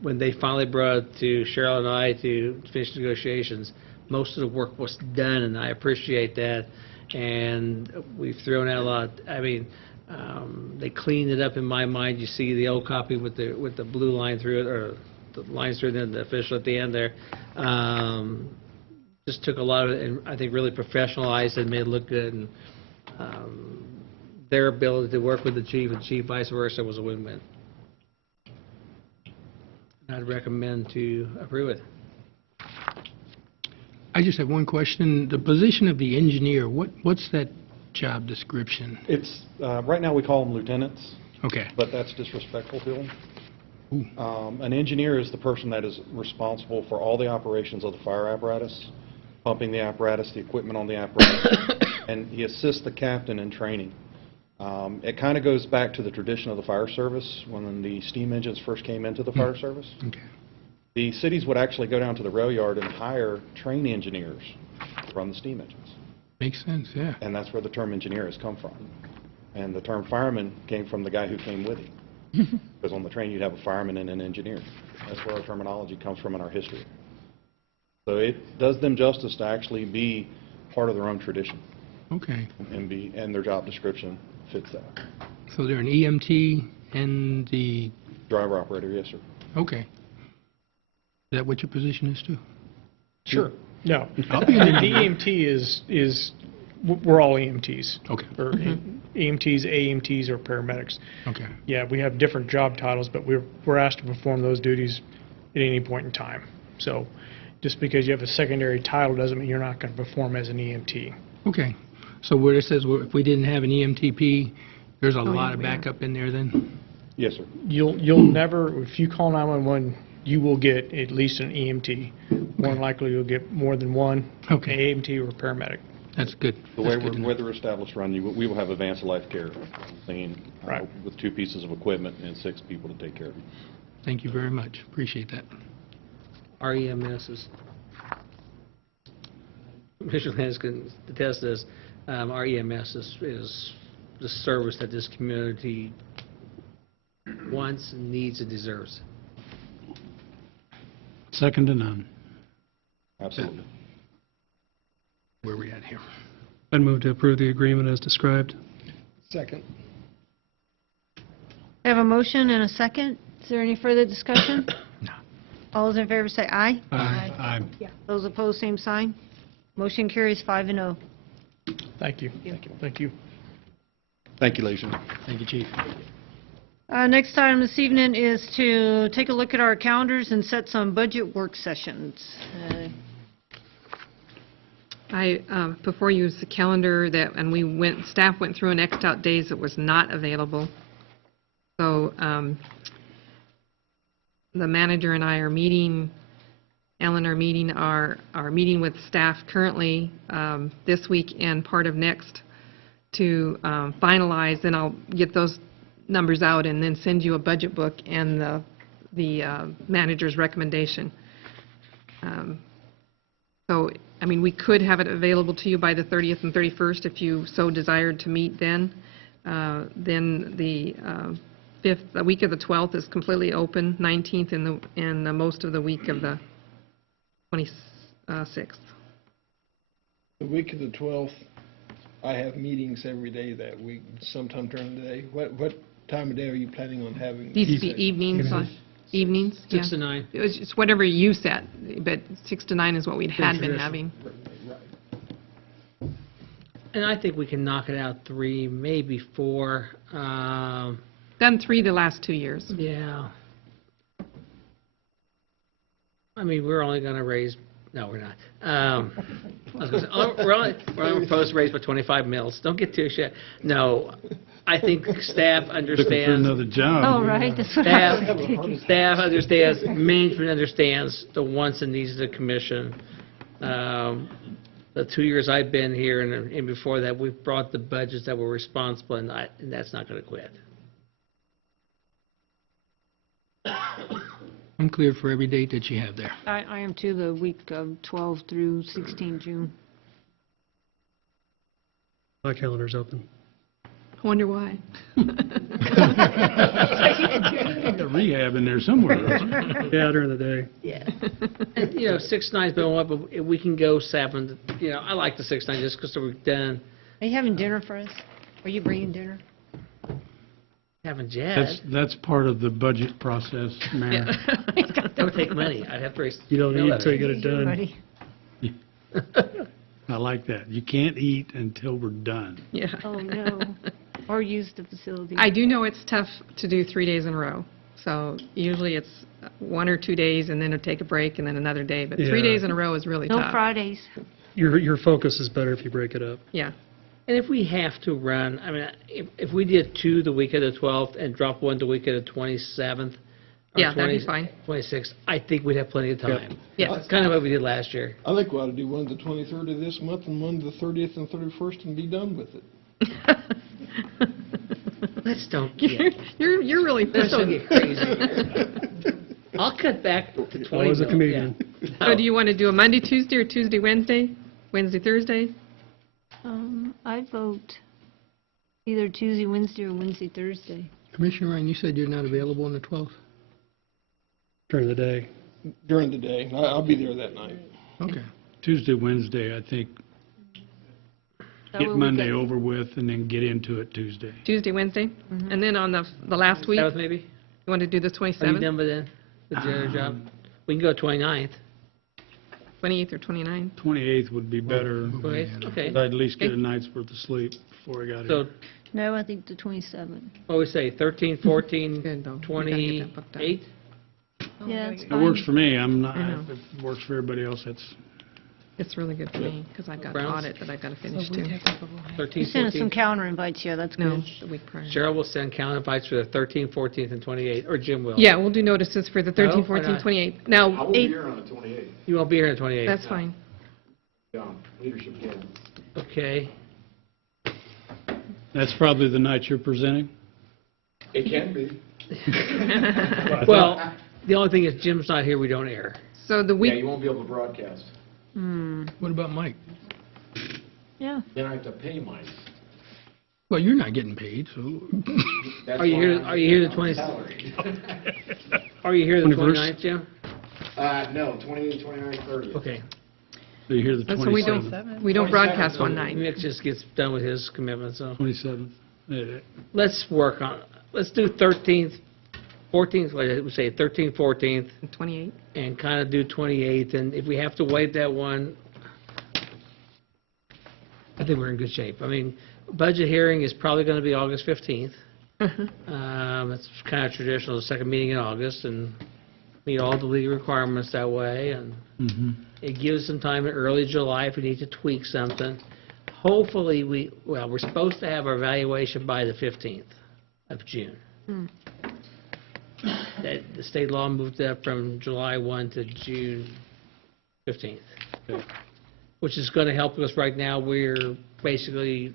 When they finally brought it to Cheryl and I to finish negotiations, most of the work was done, and I appreciate that. And we've thrown out a lot. They cleaned it up in my mind. You see the old copy with the blue line through it, or the lines through it, and the official at the end there. Just took a lot of it and I think really professionalized it and made it look good. And their ability to work with the chief and chief vice versa was a win-win. I'd recommend to approve it. I just have one question. The position of the engineer, what's that job description? It's right now we call them lieutenants. Okay. But that's disrespectful to them. An engineer is the person that is responsible for all the operations of the fire apparatus, pumping the apparatus, the equipment on the apparatus, and he assists the captain in training. It kind of goes back to the tradition of the fire service when the steam engines first came into the fire service. Okay. The cities would actually go down to the rail yard and hire trained engineers to run the steam engines. Makes sense, yeah. And that's where the term engineer has come from. And the term fireman came from the guy who came with him. Because on the train, you'd have a fireman and an engineer. That's where our terminology comes from in our history. So it does them justice to actually be part of their own tradition. Okay. And their job description fits that. So they're an EMT and the, Driver operator, yes, sir. okay. Is that what your position is too? Sure. No. I'll be The an engineer. EMT we're all EMTs. Okay. Or EMTs, AMTs, or paramedics. Okay. Yeah, we have different job titles, but we're asked to perform those duties at any point in time. So just because you have a secondary title doesn't mean you're not going to perform as an EMT. Okay. So where it says if we didn't have an EMTP, there's a Oh, lot yeah, of we are. backup in there then? Yes, sir. You'll never, if you call 911, you will get at least an EMT. More than likely, you'll get more than one, Okay. an AMT or a paramedic. That's good. The way we're established run, we will have advanced life care thing Right. with 2 pieces of equipment and 6 people to take care of you. Thank you very much. Appreciate that. REMS is, Mr. Lance can attest this, REMS is the service that this community wants, needs, and deserves. Second to none. Absolutely. Where are we at here? I'd move to approve the agreement as described. Second. I have a motion and a second. Is there any further discussion? No. All those in favor say aye. Aye. Those opposed, same sign. Motion carries 5-0. Thank you. Thank you. Thank you, ladies and Thank you, Chief. Next item this evening is to take a look at our calendars and set some budget work sessions. Before you is the calendar that, and staff went through and Xed out days that was not available. So the manager and I are meeting, Ellen are meeting with staff currently this week and part of next to finalize, and I'll get those numbers out and then send you a budget book and the manager's recommendation. So, we could have it available to you by the 30th and 31st if you so desired to meet then. Then the week of the 12th is completely open, 19th and the most of the week of the 26th. The week of the 12th, I have meetings every day that week, sometime during the day. What time of day are you planning on having? These be evenings, evenings, yeah. 6 to 9. It's whatever you set, but 6 to 9 is what we had been having. And I think we can knock it out 3, maybe 4. Done 3 the last 2 years. Yeah. We're only going to raise, no, we're not. I was gonna say, we're only supposed to raise by 25 mils. Don't get too shit. No, I think staff Looking for understands. another job. Oh, right, that's what I was thinking. Staff understands, management understands the wants and needs of the commission. The 2 years I've been here and before that, we've brought the budgets that were responsible, and that's not going to quit. I'm cleared for every date that you have there. I am too, the week of 12 through 16 June. My calendar's open. I wonder why. Got rehab in there somewhere. Yeah, during the day. Yeah. And, 6 nights, but if we can go 7. I like the 6 nights just because we're done. Are you having dinner for us? Are you bringing dinner? Having jazz. That's part of the budget process, Mayor. That would take money. I'd have to raise. You don't eat until you get it done. Buddy. I like that. You can't eat until we're done. Yeah. Oh, no. Or use the facility. I do know it's tough to do 3 days in a row. So usually it's 1 or 2 days and then take a break and then another day. But 3 Yeah. days in a row is really No tough. Fridays. Your focus is better if you break it up. Yeah. And if we have to run, if we did 2 the week of the 12th and drop 1 the week of the 27th, or Yeah, that'd be fine. 26th, I think we'd have plenty of time. Yeah. That's kind of what we did last year. I think we ought to do one the 23rd of this month and one the 30th and 31st and be done with it. Let's don't get, You're really let's don't pushing. get crazy. I'll cut back to 20 Always a mil, comedian. yeah. So do you want to do a Monday, Tuesday, or Tuesday, Wednesday? Wednesday, Thursday? I'd vote either Tuesday, Wednesday, or Wednesday, Thursday. Commissioner Ryan, you said you're not available on the 12th? During the day. During the day. I'll be there that night. Okay. Tuesday, Wednesday, I think, That way get we Monday get- over with and then get into it Tuesday. Tuesday, Wednesday, and then on the last week, Seventh, maybe? you want to do the Are you 27th, done by then, with your other job? We can go 29th. 28th or 29th? 28th would be better. 28th, okay. I'd at least get a night's worth of sleep before I got So, here. No, I think the 27th. what do we say, 13, 14, Good, though. We gotta get that booked up. 28? Yeah, it's It works fine. for me. I'm not, I know. if it works for everybody else, that's, It's really good for me, because I've got an Browns? audit that I've got to finish too. 13, You sent us some 14? calendar invites, yeah, that's No, good. the week prior. Cheryl will send calendar invites for the 13th, 14th, and 28th, or Jim will. Yeah, we'll do notices for the 13th, No, why 14th, not? 28th. Now, I won't be 8, here on the 28th. You won't be here on the 28th? that's fine. Leadership game. Okay. that's probably the night you're presenting? It can be. Well, the only thing is Jim's not here, we don't air. So the Yeah, week, you won't be able to broadcast. What about Mike? Yeah. Then I have to pay Mike. Well, you're not getting paid, so... That's Are you why here, I'm are you here the on 20, salary. are you here the 21st? 29th, Jim? No, 28, 29, 30. Okay. So you're here the that's when we 27th? don't broadcast one night. Mick just gets done with his commitment, so. 27th. Let's work on, let's do 13th, 14th, what did we say, 13th, 14th, 28. and kind of do 28th, and if we have to wait that one, I think we're in good shape. I mean, budget hearing is probably going to be August 15th. It's kind of traditional, the second meeting in August, and meet all the legal requirements that way, and Mm-hmm. it gives some time in early July if we need to tweak something. Hopefully, we're supposed to have our evaluation by the 15th of June. That the state law moved that from July 1 to June 15th, which is going to help us. Right now, we're basically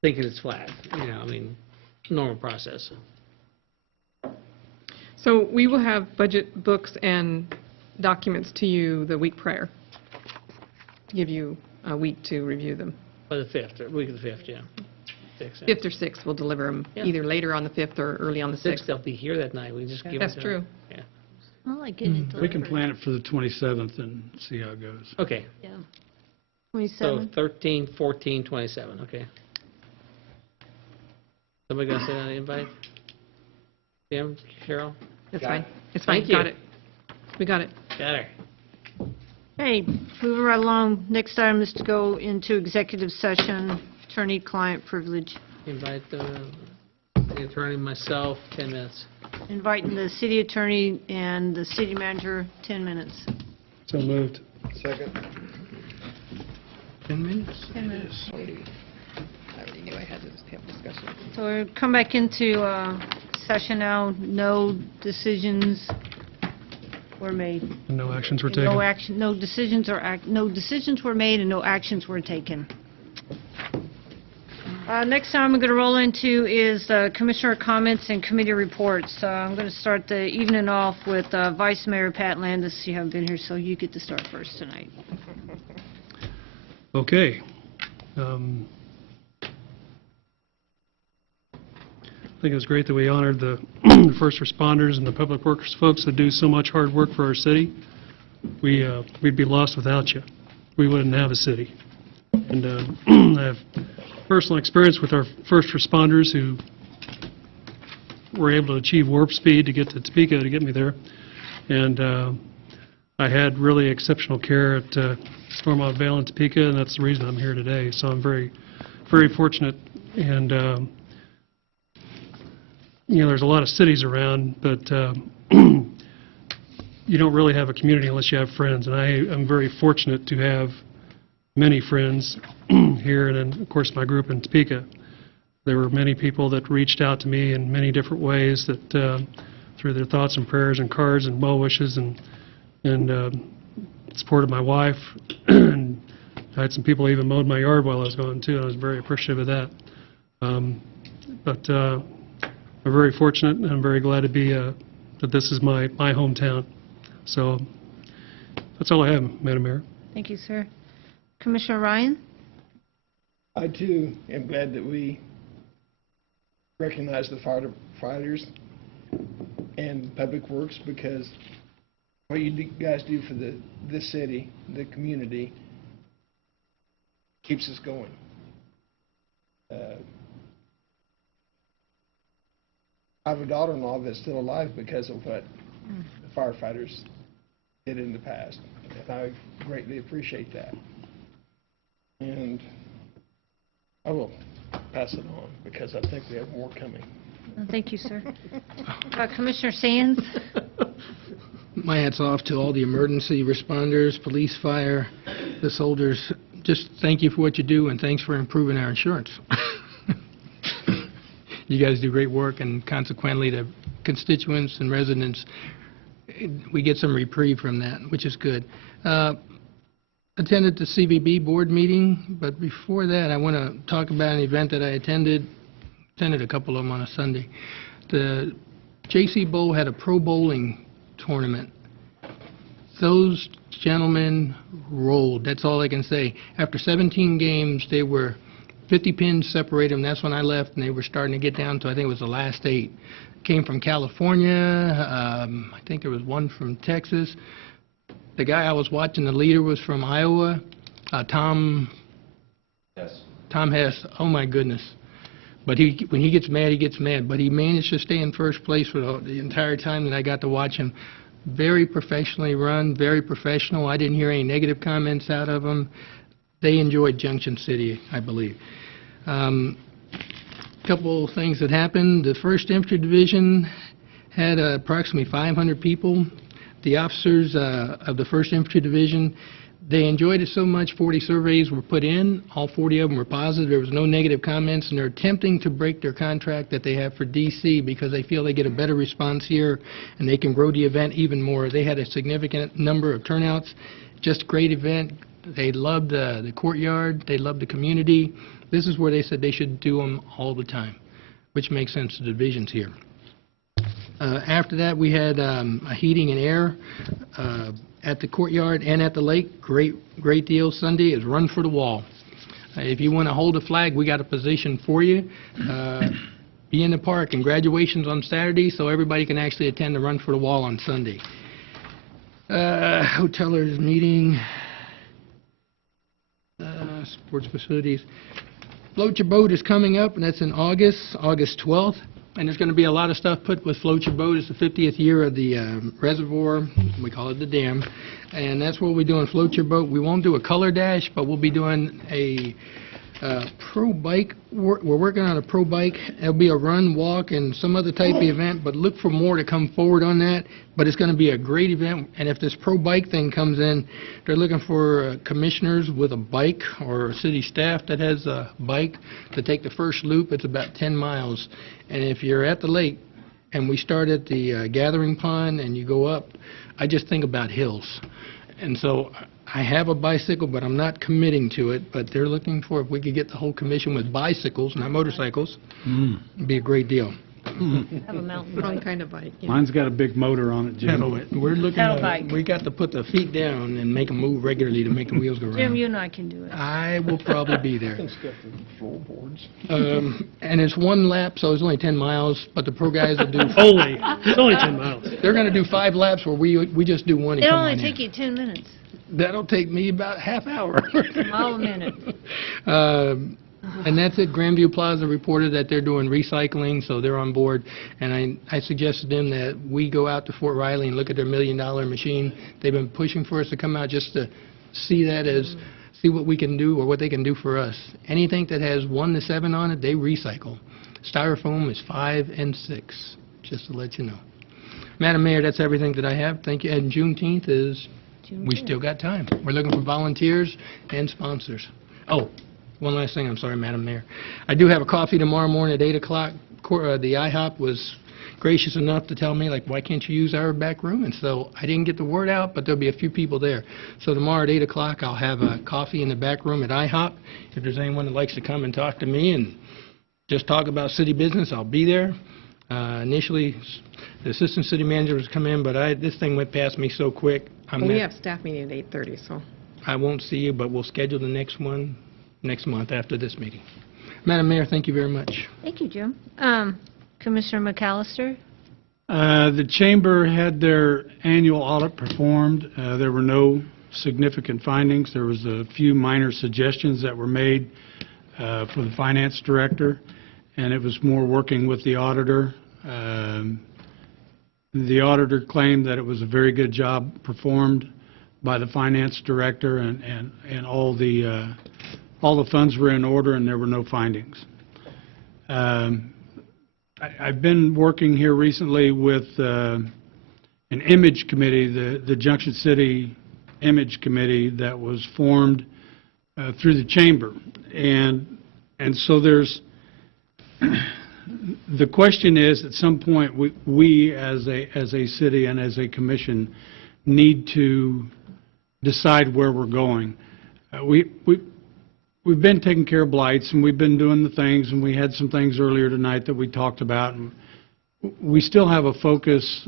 thinking it's flat, I mean, normal process. So we will have budget books and documents to you the week prior. Give you a week to review them. By the 5th, or week of the 5th, yeah. 6th, 5th or 6th, we'll deliver them Yeah. either later on the 5th or early on the 6th. They'll be here that night, we can just give them That's to true. them. Yeah. I like getting it We can delivered. plan it for the 27th and see how it goes. Okay, Yeah. so 27th? 13, 14, 27, okay. Somebody gonna send out an invite? Jim, Cheryl? That's Got fine. it. It's fine, Thank you. got it. We got it. Got her. Hey, moving right along, next item is to go into executive session, attorney-client privilege. Invite the attorney, myself, 10 minutes. Inviting the city attorney and the city manager, 10 minutes. So moved. Second. 10 minutes? 10 minutes. I already knew I had to have discussion. So we'll come back into session now. No decisions were made. And no actions were No taken. action, no decisions were made and no actions were taken. Next time I'm going to roll into is commissioner comments and committee reports. I'm going to start the evening off with Vice Mayor Pat Landis. You haven't been here, so you get to start first tonight. Okay. I think it was great that we honored the first responders and the public works folks that do so much hard work for our city. We'd be lost without you. We wouldn't have a city. And I have personal experience with our first responders who were able to achieve warp speed to get to Topeka to get me there. And I had really exceptional care at Stormont Vale in Topeka, and that's the reason I'm here today. So I'm very, very fortunate. And there's a lot of cities around, but you don't really have a community unless you have friends. And I am very fortunate to have many friends here, and then, of course, my group in Topeka. There were many people that reached out to me in many different ways that through their thoughts and prayers and cards and well wishes and supported my wife. And I had some people even mowed my yard while I was gone, too, and I was very appreciative of that. But I'm very fortunate, and I'm very glad to be that this is my hometown. So that's all I have, Madam Mayor. Thank you, sir. Commissioner Ryan? I too am glad that we recognize the firefighters and Public Works, because what you guys do for the city, the community, keeps us going. I have a daughter-in-law that's still alive because of what the firefighters did in the past, and I greatly appreciate that. And I will pass it on because I think we have more coming. Thank you, sir. Commissioner Sands? My hat's off to all the emergency responders, police, fire, the soldiers. Just thank you for what you do, and thanks for improving our insurance. You guys do great work, and consequently, the constituents and residents, we get some reprieve from that, which is good. Attended the CVB board meeting, but before that, I want to talk about an event that I attended a couple of them on a Sunday. The J.C. Bowl had a pro bowling tournament. Those gentlemen rolled. That's all I can say. After 17 games, they were 50 pins separated them. That's when I left, and they were starting to get down to, I think it was the last 8. Came from California. I think there was one from Texas. The guy I was watching, the leader, was from Iowa. Tom Hess. Oh, my goodness. But when he gets mad, he gets mad. But he managed to stay in first place for the entire time that I got to watch him. Very professionally run, very professional. I didn't hear any negative comments out of them. They enjoyed Junction City, I believe. Couple of things that happened. The 1st Infantry Division had approximately 500 people. The officers of the 1st Infantry Division, they enjoyed it so much, 40 surveys were put in. All 40 of them were positive. There was no negative comments, and they're attempting to break their contract that they have for D.C. because they feel they get a better response here, and they can grow the event even more. They had a significant number of turnouts. Just a great event. They loved the courtyard. They loved the community. This is where they said they should do them all the time, which makes sense to the divisions here. After that, we had a heating and air at the courtyard and at the lake. Great deal. Sunday is Run for the Wall. If you want to hold a flag, we got a position for you. Be in the park, and graduation's on Saturday, so everybody can actually attend the Run for the Wall on Sunday. Hotelers meeting. Sports facilities. Float Your Boat is coming up, and that's in August 12th. And there's going to be a lot of stuff put with Float Your Boat. It's the 50th year of the reservoir. We call it the dam. And that's what we're doing, Float Your Boat. We won't do a color dash, but we'll be doing a pro bike. We're working on a pro bike. It'll be a run, walk, and some other type of event, but look for more to come forward on that. But it's going to be a great event. And if this pro bike thing comes in, they're looking for commissioners with a bike or city staff that has a bike to take the first loop. It's about 10 miles. And if you're at the lake and we start at the gathering pond and you go up, I just think about hills. And so I have a bicycle, but I'm not committing to it. But they're looking for, if we could get the whole commission with bicycles, not motorcycles, it'd be a great deal. Have a mountain Wrong bike. kind of bike. Yeah. Mine's got a big motor on it, Jim. We're looking Pedal at, bike. we got to put the feet down and make them move regularly to make the wheels go Jim, round. you and I can do it. I will probably be there. And stuff for floorboards. And it's one lap, so it's only 10 miles, but the pro guys will do... It's only 10 miles. They're going to do 5 laps where we just do one and It'll come only on take in. you 10 minutes. That'll take me about half hour. A mile a minute. And that's it. Grandview Plaza reported that they're doing recycling, so they're on board. And I suggested them that we go out to Fort Riley and look at their $1 million machine. They've been pushing for us to come out just to see that see what we can do or what they can do for us. Anything that has 1 to 7 on it, they recycle. Styrofoam is 5 and 6, just to let you know. Madam Mayor, that's everything that I have. Thank you. And Juneteenth is, we still got time. We're looking for volunteers and sponsors. Oh, one last thing, I'm sorry, Madam Mayor. I do have a coffee tomorrow morning at 8 o'clock. The IHOP was gracious enough to tell me, like, why can't you use our back room? And so I didn't get the word out, but there'll be a few people there. So tomorrow at 8 o'clock, I'll have a coffee in the back room at IHOP. If there's anyone that likes to come and talk to me and just talk about city business, I'll be there. Initially, the assistant city manager was come in, but this thing went past me so quick. Well, we have staff meeting at 8:30, so. I won't see you, but we'll schedule the next one. next month after this meeting. Madam Mayor, thank you very much. Thank you, Jim. Commissioner McAllister? The Chamber had their annual audit performed. There were no significant findings. There was a few minor suggestions that were made for the Finance Director, and it was more working with the auditor. The auditor claimed that it was a very good job performed by the Finance Director, and all the funds were in order, and there were no findings. I've been working here recently with an image committee, the Junction City Image Committee that was formed through the Chamber. And so there's, the question is, at some point, we as a city and as a commission need to decide where we're going. We've been taking care of blights, and we've been doing the things, and we had some things earlier tonight that we talked about. And we still have a focus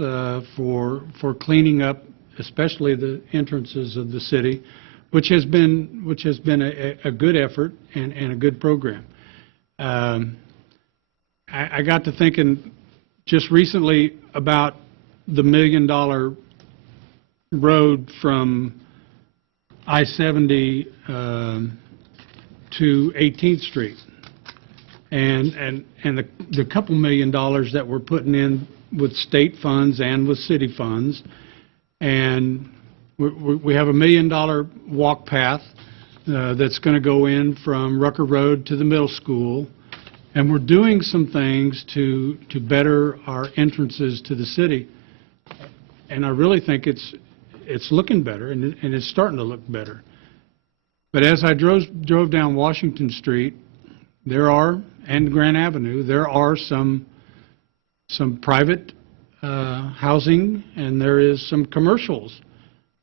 for cleaning up, especially the entrances of the city, which has been a good effort and a good program. I got to thinking just recently about the $1 million road from I-70 to 18th Street, and the couple $1 million that we're putting in with state funds and with city funds, and we have $1 million walk path that's going to go in from Rucker Road to the middle school, and we're doing some things to better our entrances to the city, and I really think it's looking better, and it's starting to look better. But as I drove down Washington Street, and Grand Avenue, there are some private housing, and there is some commercials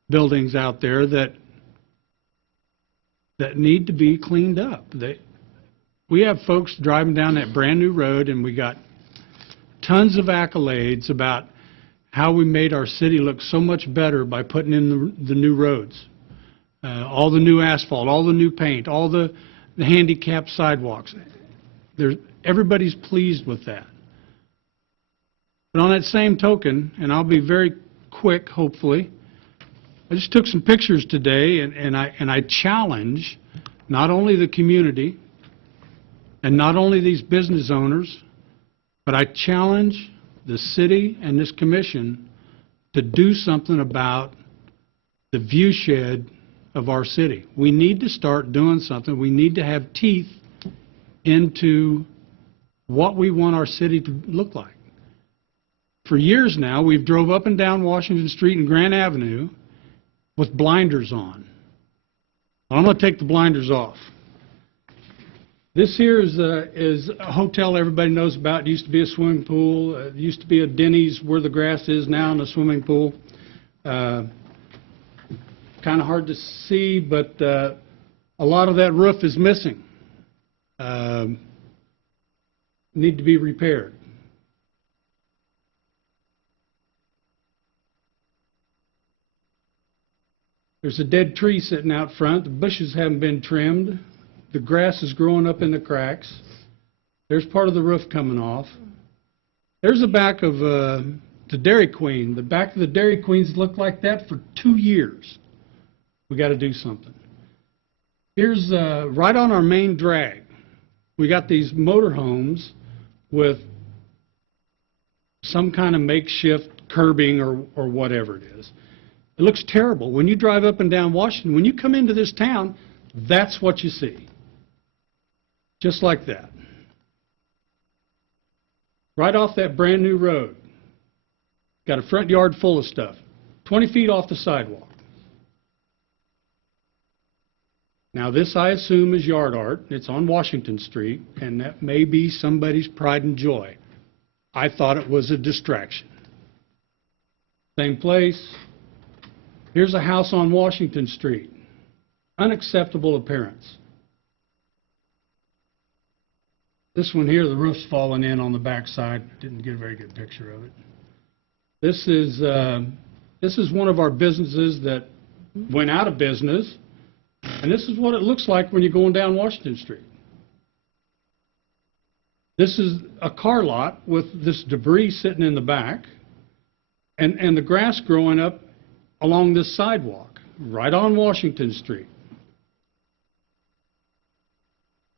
buildings out there that need to be cleaned up. We have folks driving down that brand-new road, and we got tons of accolades about how we made our city look so much better by putting in the new roads. All the new asphalt, all the new paint, all the handicapped sidewalks. Everybody's pleased with that. But on that same token, and I'll be very quick, hopefully, I just took some pictures today, and I challenge not only the community and not only these business owners, but I challenge the city and this commission to do something about the view shed of our city. We need to start doing something. We need to have teeth into what we want our city to look like. For years now, we've drove up and down Washington Street and Grand Avenue with blinders on. I'm going to take the blinders off. This here is a hotel everybody knows about. It used to be a swimming pool. It used to be a Denny's where the grass is now in a swimming pool. Kind of hard to see, but a lot of that roof is missing. Need to be repaired. There's a dead tree sitting out front. The bushes haven't been trimmed. The grass is growing up in the cracks. There's part of the roof coming off. There's the back of the Dairy Queen. The back of the Dairy Queen's looked like that for 2 years. We got to do something. Here's right on our main drag. We got these motorhomes with some kind of makeshift curbing or whatever it is. It looks terrible. When you drive up and down Washington, when you come into this town, that's what you see. Just like that. Right off that brand new road. Got a front yard full of stuff. 20 feet off the sidewalk. Now this, I assume, is yard art. It's on Washington Street, and that may be somebody's pride and joy. I thought it was a distraction. Same place. Here's a house on Washington Street. Unacceptable appearance. This one here, the roof's fallen in on the back side. Didn't get a very good picture of it. This is one of our businesses that went out of business And this is what it looks like when you're going down Washington Street. This is a car lot with this debris sitting in the back and the grass growing up along this sidewalk, right on Washington Street.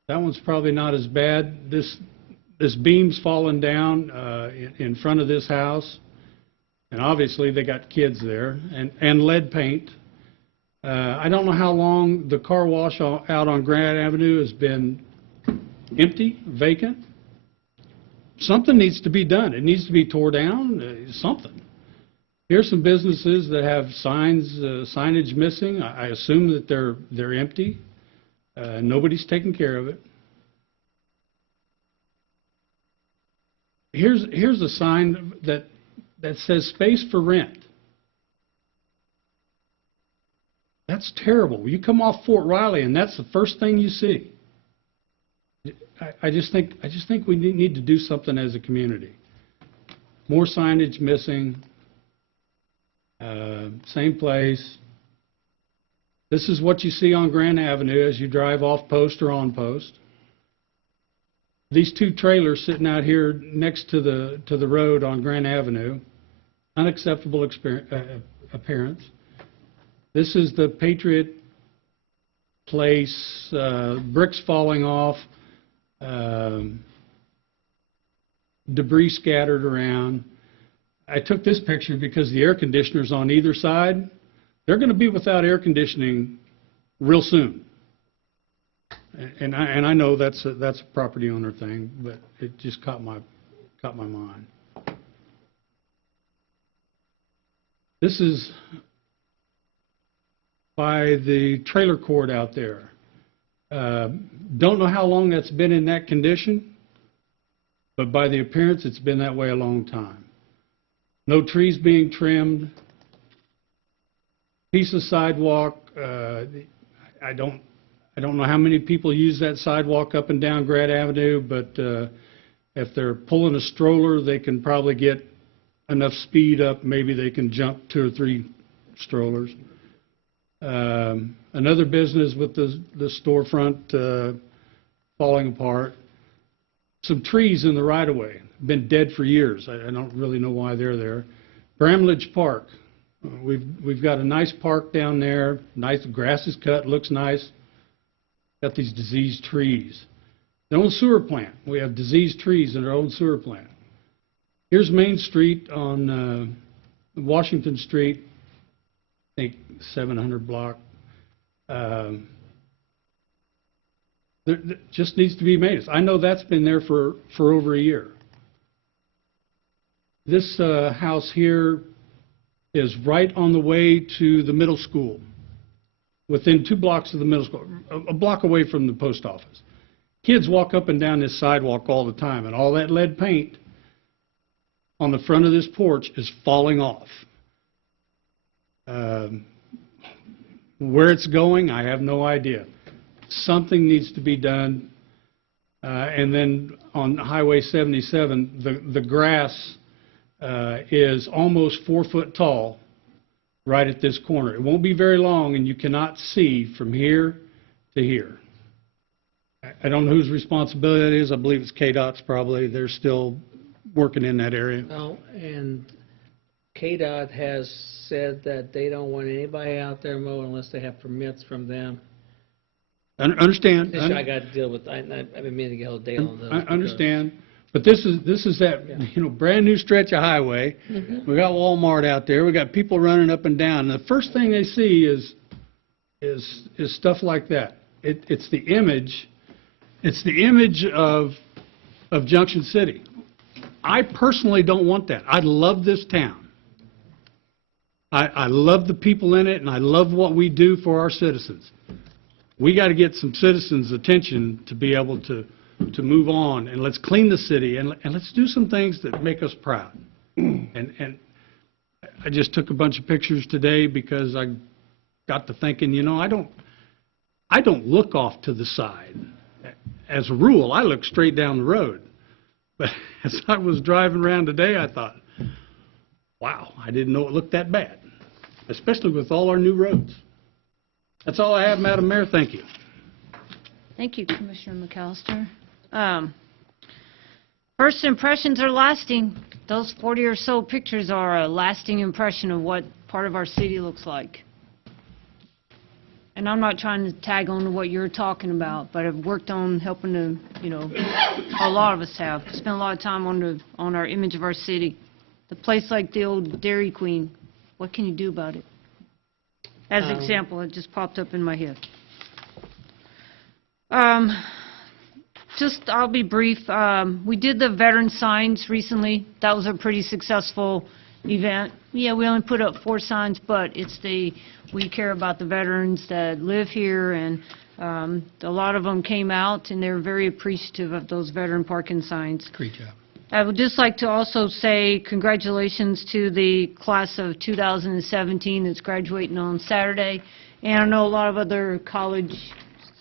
That one's probably not as bad. This beam's fallen down in front of this house, and obviously they got kids there, and lead paint. I don't know how long the car wash out on Grant Avenue has been empty, vacant. Something needs to be done. It needs to be tore down, something. Here's some businesses that have signage missing. I assume that they're empty. Nobody's taking care of it. Here's a sign that says space for rent. That's terrible. You come off Fort Riley and that's the first thing you see. I just think we need to do something as a community. More signage missing. Same place. This is what you see on Grand Avenue as you drive off Post or on Post. These two trailers sitting out here next to the road on Grand Avenue, unacceptable appearance. This is the Patriot Place, bricks falling off, debris scattered around. I took this picture because the air conditioners on either side, they're going to be without air conditioning real soon. And I know that's a property owner thing, but it just caught my mind. This is by the trailer court out there. Don't know how long that's been in that condition, but by the appearance, it's been that way a long time. No trees being trimmed. Piece of sidewalk. I don't know how many people use that sidewalk up and down Grant Avenue, but if they're pulling a stroller, they can probably get enough speed up. Maybe they can jump 2 or 3 strollers. Another business with the storefront falling apart. Some trees in the right-of-way, been dead for years. I don't really know why they're there. Bramlage Park. We've got a nice park down there. Nice grass is cut, looks nice. Got these diseased trees. Their own sewer plant. We have diseased trees in our own sewer plant. Here's Main Street on Washington Street. I think 700 block. There just needs to be maintenance. I know that's been there for over a year. This house here is right on the way to the middle school, within 2 blocks of the middle school, a block away from the post office. Kids walk up and down this sidewalk all the time, and all that lead paint on the front of this porch is falling off. Where it's going, I have no idea. Something needs to be done. And then on Highway 77, the grass is almost 4 foot tall right at this corner. It won't be very long, and you cannot see from here to here. I don't know whose responsibility it is. I believe it's KDOT's probably. They're still working in that area. Oh, and KDOT has said that they don't want anybody out there mowing unless they have permits from them. Understand. Issue I got to deal with. I've been meaning to get hold of Dale on this. I understand. But this is that, brand new stretch of highway. We got Walmart out there. We got people running up and down. And the first thing they see is stuff like that. It's the image. It's the image of Junction City. I personally don't want that. I love this town. I love the people in it, and I love what we do for our citizens. We got to get some citizens' attention to be able to move on, and let's clean the city, and let's do some things that make us proud. And I just took a bunch of pictures today because I got to thinking, I don't look off to the side. As a rule, I look straight down the road. But as I was driving around today, I thought, wow, I didn't know it looked that bad, especially with all our new roads. That's all I have, Madam Mayor. Thank you. Thank you, Commissioner McAllister. First impressions are lasting. Those 40 or so pictures are a lasting impression of what part of our city looks like. And I'm not trying to tag on to what you're talking about, but I've worked on helping to, a lot of us have, spent a lot of time on our image of our city. The place like the old Dairy Queen, what can you do about it? As an example, it just popped up in my head. I'll be brief. We did the veteran signs recently. That was a pretty successful event. Yeah, we only put up 4 signs, but we care about the veterans that live here, and a lot of them came out, and they were very appreciative of those veteran parking signs. Great job. I would just like to also say congratulations to the class of 2017 that's graduating on Saturday. And I know a lot of other college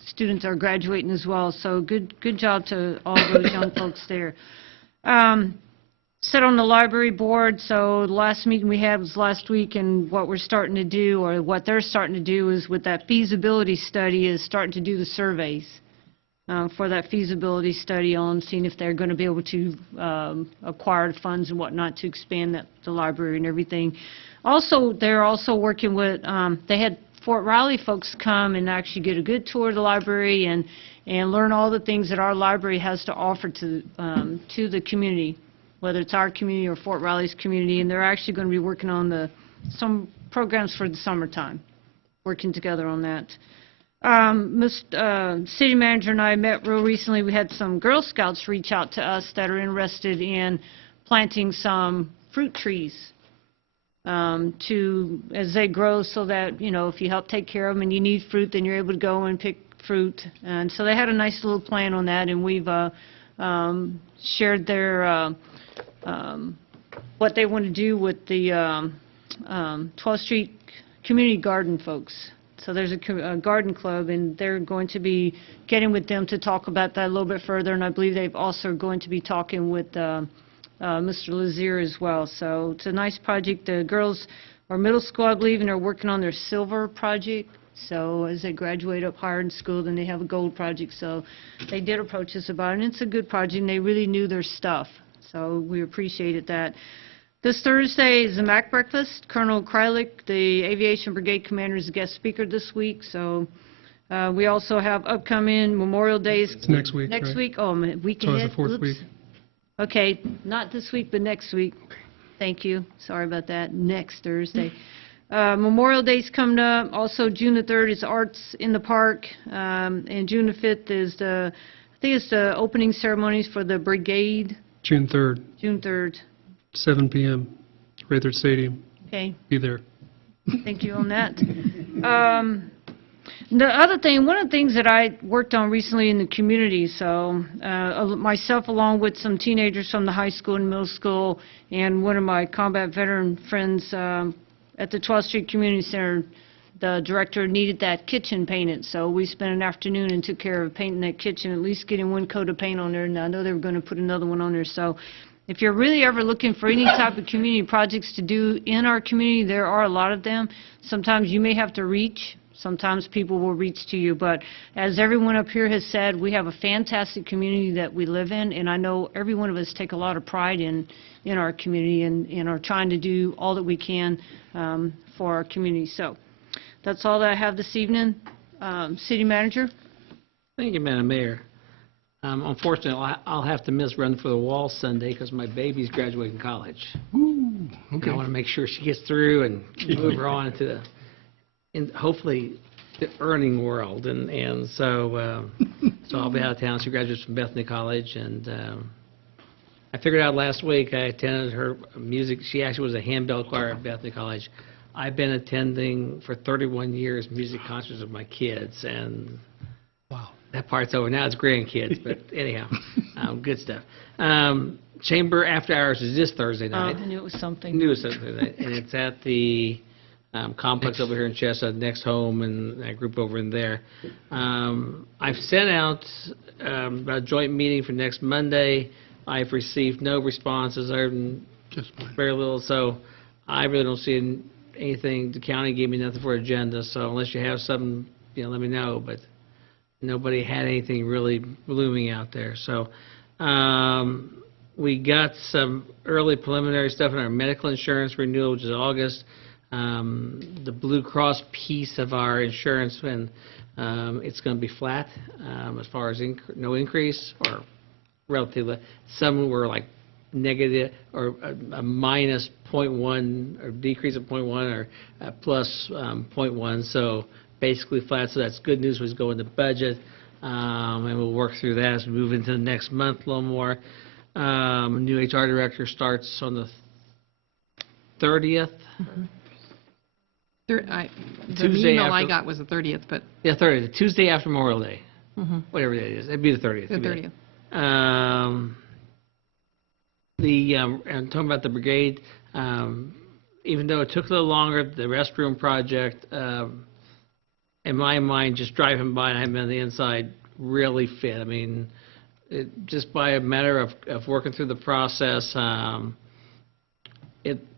students are graduating as well, so good job to all those young folks there. Sit on the library board, so the last meeting we had was last week, and what we're starting to do, or what they're starting to do, is with that feasibility study, is starting to do the surveys for that feasibility study on seeing if they're going to be able to acquire the funds and whatnot to expand the library and everything. Also, they're also working with, they had Fort Riley folks come and actually get a good tour of the library and learn all the things that our library has to offer to the community, whether it's our community or Fort Riley's community, and they're actually going to be working on some programs for the summertime, working together on that. City manager and I met real recently. We had some Girl Scouts reach out to us that are interested in planting some fruit trees as they grow, so that, if you help take care of them and you need fruit, then you're able to go and pick fruit. And so they had a nice little plan on that, and we've shared their what they want to do with the 12th Street Community Garden folks. So there's a garden club, and they're going to be getting with them to talk about that a little bit further, and I believe they've also going to be talking with Mr. Lazier as well. So it's a nice project. The girls are middle school, I believe, and are working on their silver project. So as they graduate up higher in school, then they have a gold project. So they did approach us about it, and it's a good project, and they really knew their stuff. So we appreciated that. This Thursday is the MAC breakfast. Colonel Krylik, the Aviation Brigade Commander, is a guest speaker this week. So we also have upcoming Memorial Days. It's next week, Next right? week? Oh, a week So ahead? it's the 4th Oops. week. Okay, not this week, but next week. Thank you. Sorry about that. Next Thursday. Memorial Day's coming up. Also, June the 3rd is Arts in the Park. And June the 5th is I think it's the opening ceremonies for the brigade. June 3rd, June 3rd. 7 p.m., Raytheon Stadium. Okay. Be there. Thank you on that. The other thing, one of the things that I worked on recently in the community, so myself along with some teenagers from the high school and middle school, and one of my combat veteran friends at the 12th Street Community Center, the director needed that kitchen painted, so we spent an afternoon and took care of painting that kitchen, at least getting one coat of paint on there, and I know they were going to put another one on there. So if you're really ever looking for any type of community projects to do in our community, there are a lot of them. Sometimes you may have to reach. Sometimes people will reach to you. But as everyone up here has said, we have a fantastic community that we live in, and I know every one of us take a lot of pride in our community and are trying to do all that we can for our community. So that's all that I have this evening. City Manager? Thank you, Madam Mayor. Unfortunately, I'll have to miss Run for the Wall Sunday because my baby's graduating college. Ooh, okay. I want to make sure she gets through and move her on into hopefully the earning world, and so I'll be out of town. She graduates from Bethany College, and I figured out last week I attended her music. She actually was a handbell choir at Bethany College. I've been attending for 31 years music concerts of my kids, and Wow. that part's over. Now it's grandkids, but anyhow, good stuff. Chamber After Hours is this Thursday night. I knew it was something. Knew it was Thursday night, and it's at the complex over here in Chestnut, Next Home, and that group over in there. I've sent out a joint meeting for next Monday. I've received no responses, other than Just fine. very little, so I really don't see anything, the county gave me nothing for agenda, so unless you have something, let me know, but nobody had anything really blooming out there. So we got some early preliminary stuff in our medical insurance renewal, which is August. The Blue Cross piece of our insurance, and it's going to be flat as far as no increase or relatively. Some were like negative or a minus 0.1 or decrease of 0.1 or plus 0.1. So basically flat. So that's good news. Was go into budget, and we'll work through that as we move into the next month a little more. New HR director starts on the 30th. The Tuesday email I after- got was the 30th, but... Yeah, 30th. Tuesday after Memorial Day. Whatever that is. It'd be the 30th. The 30th. I'm talking about the brigade, even though it took a little longer, the restroom project, in my mind, just driving by and I haven't been on the inside, really fit. I mean, just by a matter of working through the process,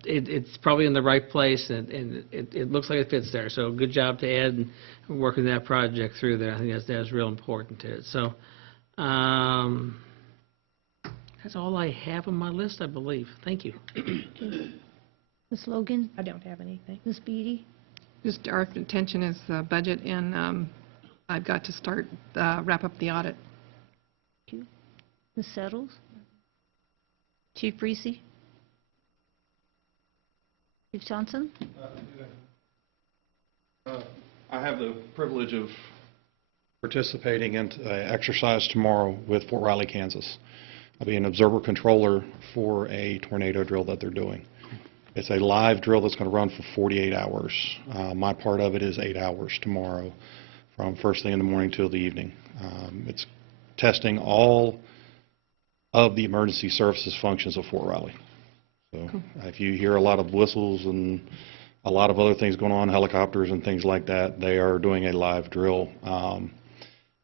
it's probably in the right place, and it looks like it fits there. So good job to Ed and working that project through there. I think that's real important to it. So that's all I have on my list, I believe. Thank you. Ms. Logan? I don't have anything. Ms. Beatty? Just our attention is the budget, and I've got to start, wrap up the audit. Ms. Settles? Chief Reese? Chief Johnson? I have the privilege of participating in an exercise tomorrow with Fort Riley, Kansas. I'll be an observer controller for a tornado drill that they're doing. It's a live drill that's going to run for 48 hours. My part of it is 8 hours tomorrow from first thing in the morning till the evening. It's testing all of the emergency services functions of Fort Riley. So if you hear a lot of whistles and a lot of other things going on, helicopters and things like that, they are doing a live drill.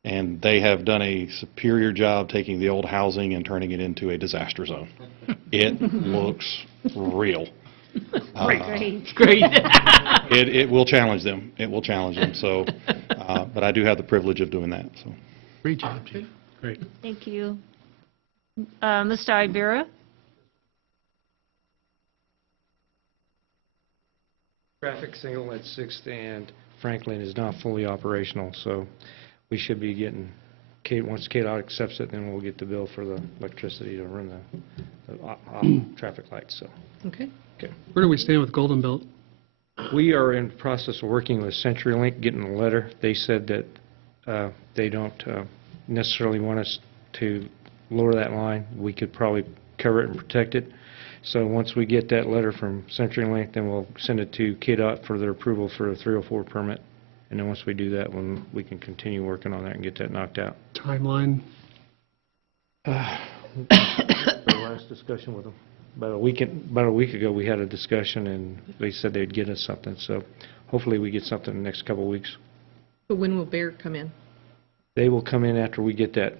And they have done a superior job taking the old housing and turning it into a disaster zone. It looks real. Great. It will challenge them. It will challenge them. So, but I do have the privilege of doing that. So. Great job, Chief. Great. Thank you. Mr. Ibera? Traffic signal at 6th and Franklin is not fully operational, so we should be getting, once KDOT accepts it, then we'll get the bill for the electricity to run the traffic lights, so. Okay. Okay. Where do we stand with Golden Belt? We are in the process of working with CenturyLink, getting a letter. They said that they don't necessarily want us to lower that line. We could probably cover it and protect it. So once we get that letter from CenturyLink, then we'll send it to KDOT for their approval for a 304 permit. And then once we do that, we can continue working on that and get that knocked out. Timeline? The last discussion with them. About a week ago, we had a discussion, and they said they'd get us something. So hopefully we get something in the next couple of weeks. But when will Bear come in? They will come in after we get that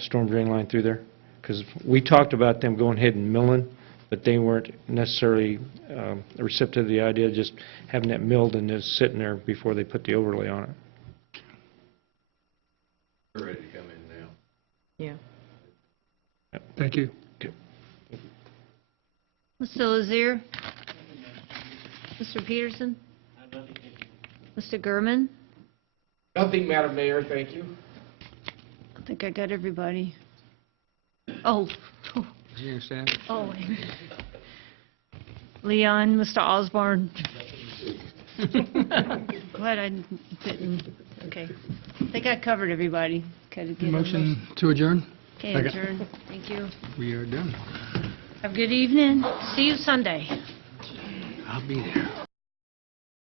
storm drain line through there. Because we talked about them going ahead and milling, but they weren't necessarily receptive to the idea of just having that milled and just sitting there before they put the overlay on it. We're ready to come in now. Yeah. Yep. Thank you. Okay. Mr. Lazier? Mr. Peterson? Mr. Gurman? Nothing, Madam Mayor, thank you. I think I got everybody. Oh. Did you understand? Oh. Leon, Mr. Osborne. Glad I didn't. Okay. I think I covered everybody. Motion to adjourn? Okay, Second. adjourn. Thank you. We are done. Have a good evening. See you Sunday. I'll be there.